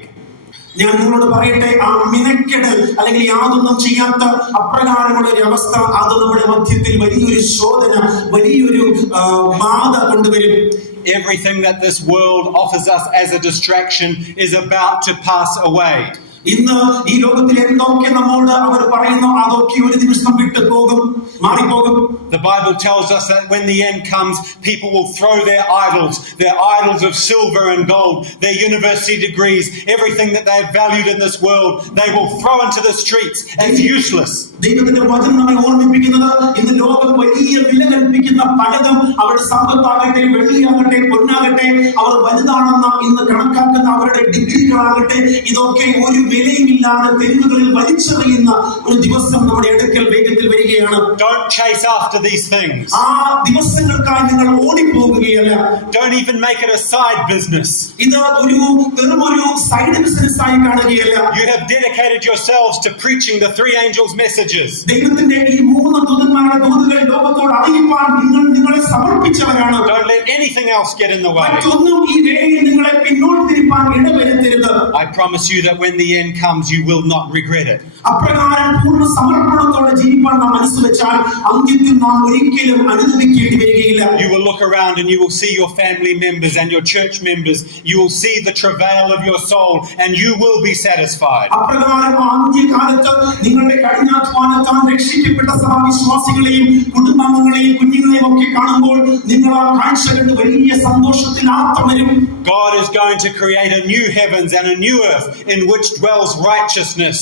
ഞാൻ നിങ്ങളോട് പറയട്ടെ, ആ മിനക്കെടൽ അല്ലെങ്കിൽ യാതൊന്നും ചെയ്യാത്ത അപ്രകാരമുള്ള ഒരു അവസ്ഥ അത് നമ്മുടെ മധ്യത്തിൽ വലിയൊരു ശോധന, വലിയൊരു ബാധ കൊണ്ടുവരും. Everything that this world offers us as a distraction is about to pass away. ഇന്ന് ഈ ലോകത്തിൽ എന്തൊക്കെ നമ്മോട് അവർ പറയുന്നു അതൊക്കെ ഒരു ദിവസം വിട്ടു പോകും, മാറിപ്പോകും. The Bible tells us that when the end comes, people will throw their idols of silver and gold, their university degrees, everything that they have valued in this world, they will throw into the streets as useless. ദൈവത്തിന്റെ വചനം നമ്മെ ഓർമ്മിപ്പിക്കുന്നത്, ഇന്ന് ലോകം വലിയ വില കൽപ്പിക്കുന്ന പലതും, അവരുടെ സമ്പത്താകട്ടെ, വെള്ളിയാകട്ടെ, പൊന്നാകട്ടെ, അവർ വലുതാണെന്ന് ഇന്ന് കണക്കാക്കുന്ന അവരുടെ ഡിഗ്രികളാകട്ടെ, ഇതൊക്കെ ഒരു വിലയുമില്ലാതെ തെരുവുകളിൽ വലിച്ചെറിയുന്ന ഒരു ദിവസം നമ്മുടെ അടുക്കൽ വേഗത്തിൽ വരികയാണ്. Don't chase after these things. ആ ദിവസങ്ങൾക്കായി നിങ്ങൾ ഓടിപ്പോകുകയല്ല. Don't even make it a side business. ഇത് വെറുമൊരു സൈഡ് ബിസിനസ് ആയി കാണുകയല്ല. You have dedicated yourselves to preaching the three angels' messages. ദൈവത്തിന്റെ ഈ 3 ദൂതന്മാരുടെ ദൂതുകൾ ലോകത്തോട് അറിയിപ്പാൻ നിങ്ങളെ സമർപ്പിച്ചവരാണ്. Don't let anything else get in the way. മറ്റൊന്നും ഈ വേളയിൽ നിങ്ങളെ പിന്നോട്ട് തിരിപ്പാൻ ഇടവരുത്തരുത്. I promise you that when the end comes, you will not regret it. അപ്രകാരം പൂർണ്ണ സമർപ്പണത്തോടെ ജീവിപ്പാൻ നാം മനസ്സ് വെച്ചാൽ അന്ത്യത്തിൽ നാം ഒരിക്കലും അനുദപിക്കേണ്ടി വരികയില്ല. You will look around and you will see your family members and your church members. You will see the travail of your soul and you will be satisfied. അപ്രകാരം അന്ത്യകാലത്ത് നിങ്ങളുടെ കഠിനാധ്വാനത്താൽ രക്ഷിക്കപ്പെട്ട സഭാവിശ്വാസികളെയും കുടുംബാംഗങ്ങളെയും കുഞ്ഞുങ്ങളെയും ഒക്കെ കാണുമ്പോൾ നിങ്ങൾ ആ കാഴ്ച കണ്ട് വലിയ സന്തോഷത്തിൽ ആർത്തം വരും. God is going to create a new heavens and a new earth in which dwells righteousness.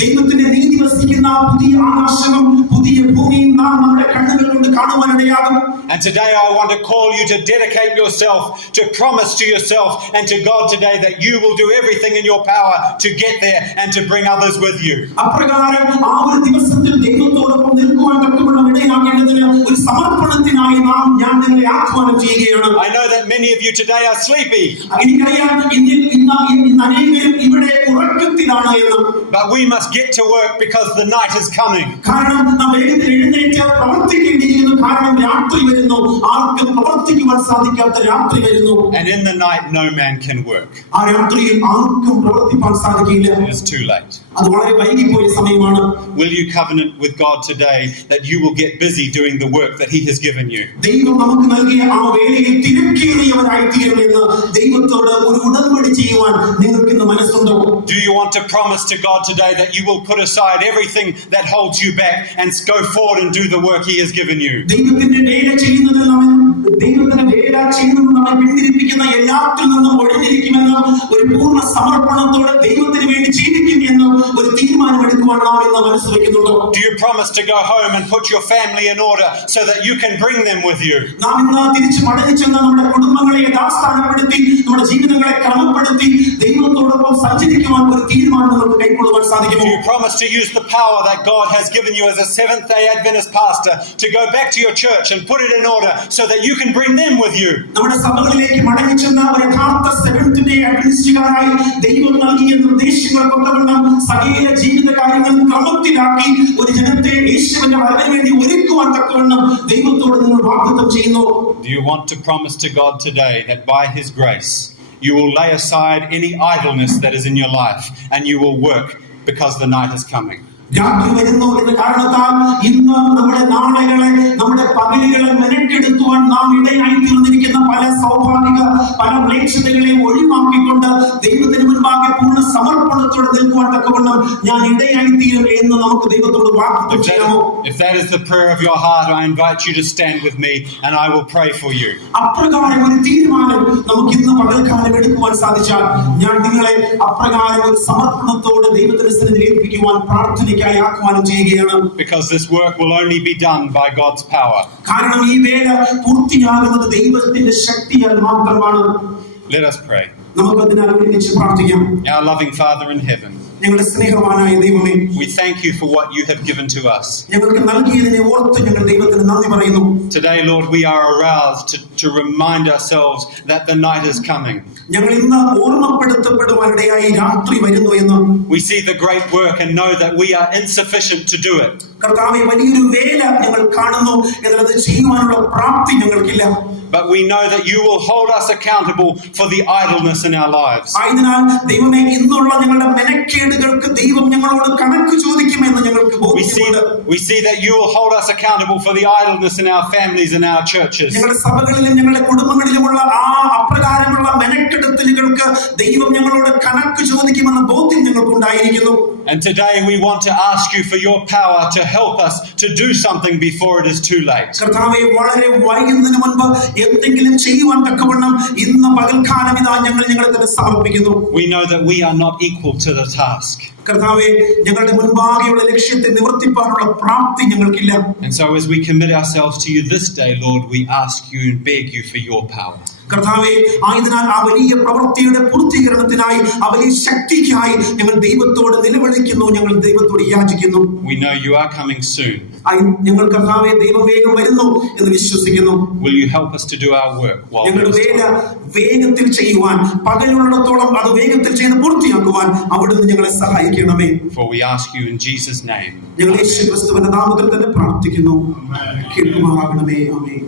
ദൈവത്തിന്റെ നീതി വസിക്കുന്ന പുതിയ ആകാശവും പുതിയ ഭൂമിയും നാം നമ്മുടെ കണ്ണുകൾ കൊണ്ട് കാണുവാനിടയാകും. And today I want to call you to dedicate yourself, to promise to yourself and to God today that you will do everything in your power to get there and to bring others with you. അപ്രകാരം ആ ഒരു ദിവസത്തിൽ ദൈവത്തോടൊപ്പം നിൽക്കുവാൻ തക്കവണ്ണം ഇടയാകേണ്ടതിന് ഒരു സമർപ്പണത്തിനായി ഞാൻ നിങ്ങളെ ആഹ്വാനം ചെയ്യുകയാണ്. I know that many of you today are sleepy. എനിക്കറിയാം ഇന്ന് അനേകരും ഇവിടെ ഉറക്കത്തിലാണ് എന്ന്. But we must get to work because the night is coming. കാരണം നാം എഴുന്നേറ്റ് പ്രവർത്തിക്കേണ്ടിയിരിക്കുന്നു. കാരണം രാത്രി വരുന്നു. ആർക്കും പ്രവർത്തിക്കുവാൻ സാധിക്കാത്ത രാത്രി വരുന്നു. And in the night no man can work. ആ രാത്രിയിൽ ആർക്കും പ്രവർത്തിക്കാൻ സാധിക്കില്ല. It is too late. അത് വളരെ വൈകിപ്പോയ സമയമാണ്. Will you covenant with God today that you will get busy doing the work that He has given you? ദൈവം നമുക്ക് നൽകിയ ആ വേലയിൽ തിരക്കേറിയവരായി തീരുമെന്ന് ദൈവത്തോട് ഒരു ഉടമ്പടി ചെയ്യുവാൻ നിങ്ങൾക്ക് ഇന്ന് മനസ്സുണ്ടോ? Do you want to promise to God God today that you will put aside everything that holds you back and go forward and do the work He has given you. ദൈവത്തിന്റെ വേല ചെയ്യുന്നതിൽ നമ്മെ പിന്തിരിപ്പിക്കുന്ന എല്ലാത്തിൽ നിന്നും ഒഴിഞ്ഞിരിക്കുമെന്നും ഒരു പൂർണ്ണ സമർപ്പണത്തോടെ ദൈവത്തിന് വേണ്ടി ജീവിക്കും എന്നും ഒരു തീരുമാനമെടുക്കുവാൻ നാം ഇന്ന് മനസ്സ് വയ്ക്കുന്നുണ്ടോ? Do you promise to go home and put your family in order so that you can bring them with you? നാം ഇന്ന് തിരിച്ചു മടങ്ങിച്ചെന്ന് നമ്മുടെ കുടുംബങ്ങളെ യഥാസ്ഥാനപ്പെടുത്തി നമ്മുടെ ജീവിതങ്ങളെ ക്രമപ്പെടുത്തി ദൈവത്തോടൊപ്പം സഞ്ചരിക്കുവാൻ ഒരു തീരുമാനം നമുക്ക് കൈക്കൊള്ളുവാൻ സാധിക്കുമോ? Do you promise to use the power that God has given you as a Seventh-day Adventist pastor to go back to your church and put it in order so that you can bring them with you? നമ്മുടെ സഭകളിലേക്ക് മടങ്ങിച്ചെന്ന ഒരു യഥാർത്ഥ seventh day അഡ്വെന്റിസ്റ്റുകാരായി ദൈവം നൽകിയ നിർദ്ദേശങ്ങൾക്കൊത്തവണ്ണം സകല ജീവിത കാര്യങ്ങൾ ക്രമത്തിലാക്കി ഒരു ജനത്തെ യേശുവിന്റെ വരവിന് വേണ്ടി ഒരുക്കുവാൻ തക്കവണ്ണം ദൈവത്തോട് നിങ്ങൾ വാഗ്ദത്തം ചെയ്യുന്നു. Do you want to promise to God today that by His grace you will lay aside any idleness that is in your life and you will work because the night is coming? രാത്രി വരുന്നു എന്ന കാരണത്താൽ ഇന്ന് നമ്മുടെ നാളുകളെ നമ്മുടെ പകലുകളെ മെനക്കെടുത്തുവാൻ നാം ഇടയായി തീർന്നിരിക്കുന്ന പല സ്വാഭാവിക പല മ്ലേച്ഛതകളെയും ഒഴിവാക്കിക്കൊണ്ട് ദൈവത്തിന് മുൻപാകെ പൂർണ്ണ സമർപ്പണത്തോടെ നിൽക്കുവാൻ തക്കവണ്ണം ഞാൻ ഇടയായി തീരും എന്ന് നമുക്ക് ദൈവത്തോട് വാഗ്ദത്തം ചെയ്യാമോ? If that is the prayer of your heart, I invite you to stand with me and I will pray for you. അപ്രകാരം ഒരു തീരുമാനം നമുക്ക് ഇന്ന് പകൽക്കാലം എടുക്കുവാൻ സാധിച്ചാൽ ഞാൻ നിങ്ങളെ അപ്രകാരം ഒരു സമർപ്പണത്തോടെ ദൈവത്തിന്റെ സന്നിധിയിൽ ഏൽപ്പിക്കുവാൻ പ്രാർത്ഥിക്കുകയാണ്. Because this work will only be done by God's power. കാരണം ഈ വേല പൂർത്തിയാകുന്നത് ദൈവത്തിന്റെ ശക്തിയാൽ മാത്രമാണ്. Let us pray. നമുക്ക് അതിനായി ഒരുമിച്ച് പ്രാർത്ഥിക്കാം. Our loving Father in heaven, ഞങ്ങളുടെ സ്നേഹവാനായ ദൈവമേ, we thank you for what you have given to us. ഞങ്ങൾക്ക് നൽകിയതിനെ ഓർത്ത് ഞങ്ങൾ ദൈവത്തിന് നന്ദി പറയുന്നു. Today, Lord, we are aroused to remind ourselves that the night is coming. ഞങ്ങൾ ഇന്ന് ഓർമ്മപ്പെടുത്തപ്പെടുവാനിടയായി രാത്രി വരുന്നു എന്ന്. We see the great work and know that we are insufficient to do it. കർത്താവേ, വലിയൊരു വേല ഞങ്ങൾ കാണുന്നു, എന്നാൽ അത് ചെയ്യുവാനുള്ള പ്രാപ്തി ഞങ്ങൾക്കില്ല. But we know that you will hold us accountable for the idleness in our lives. ആയതിനാൽ ദൈവമേ, ഇന്നുള്ള ഞങ്ങളുടെ മെനക്കേടുകൾക്ക് ദൈവം ഞങ്ങളോട് കണക്ക് ചോദിക്കുമെന്ന് ഞങ്ങൾക്ക് ബോധ്യമുണ്ട്. We see that you will hold us accountable for the idleness in our families and our churches. ഞങ്ങളുടെ സഭകളിലും ഞങ്ങളുടെ കുടുംബങ്ങളിലുമുള്ള ആ അപ്രകാരമുള്ള മെനക്കെടുത്തലുകൾക്ക് ദൈവം ഞങ്ങളോട് കണക്ക് ചോദിക്കുമെന്ന ബോധ്യം ഞങ്ങൾക്ക് ഉണ്ടായിരിക്കുന്നു. And today we want to ask you for your power to help us to do something before it is too late. കർത്താവേ, വളരെ വൈകുന്നതിന് മുൻപ് എന്തെങ്കിലും ചെയ്യുവാൻ തക്കവണ്ണം ഇന്ന് പകൽക്കാലം ഇതാ ഞങ്ങൾ ഞങ്ങളെ തന്നെ സമർപ്പിക്കുന്നു. We know that we are not equal to the task. കർത്താവേ, ഞങ്ങളുടെ മുൻപാകെയുള്ള ലക്ഷ്യത്തെ നിവർത്തിപ്പാനുള്ള പ്രാപ്തി ഞങ്ങൾക്കില്ല. And so as we commit ourselves to you this day, Lord, we ask you and beg you for your power. കർത്താവേ, ആയതിനാൽ ആ വലിയ പ്രവൃത്തിയുടെ പൂർത്തീകരണത്തിനായി ആ വലിയ ശക്തിക്കായി ഞങ്ങൾ ദൈവത്തോട് നിലവിളിക്കുന്നു, ഞങ്ങൾ ദൈവത്തോട് യാചിക്കുന്നു. We know you are coming soon. ഞങ്ങൾ കർത്താവേ, ദൈവം വേഗം വരുന്നു എന്ന് വിശ്വസിക്കുന്നു. Will you help us to do our work while ഞങ്ങളുടെ വേല വേഗത്തിൽ ചെയ്യുവാൻ, പകലുള്ളിടത്തോളം അത് വേഗത്തിൽ ചെയ്ത് പൂർത്തിയാക്കുവാൻ അവിടുന്ന് ഞങ്ങളെ സഹായിക്കണമേ. For we ask you in Jesus' name. ഞങ്ങൾ യേശുക്രിസ്തുവിന്റെ നാമത്തിൽ തന്നെ പ്രാർത്ഥിക്കുന്നു. കേൾക്കുമാറാകണമേ. ആമേൻ.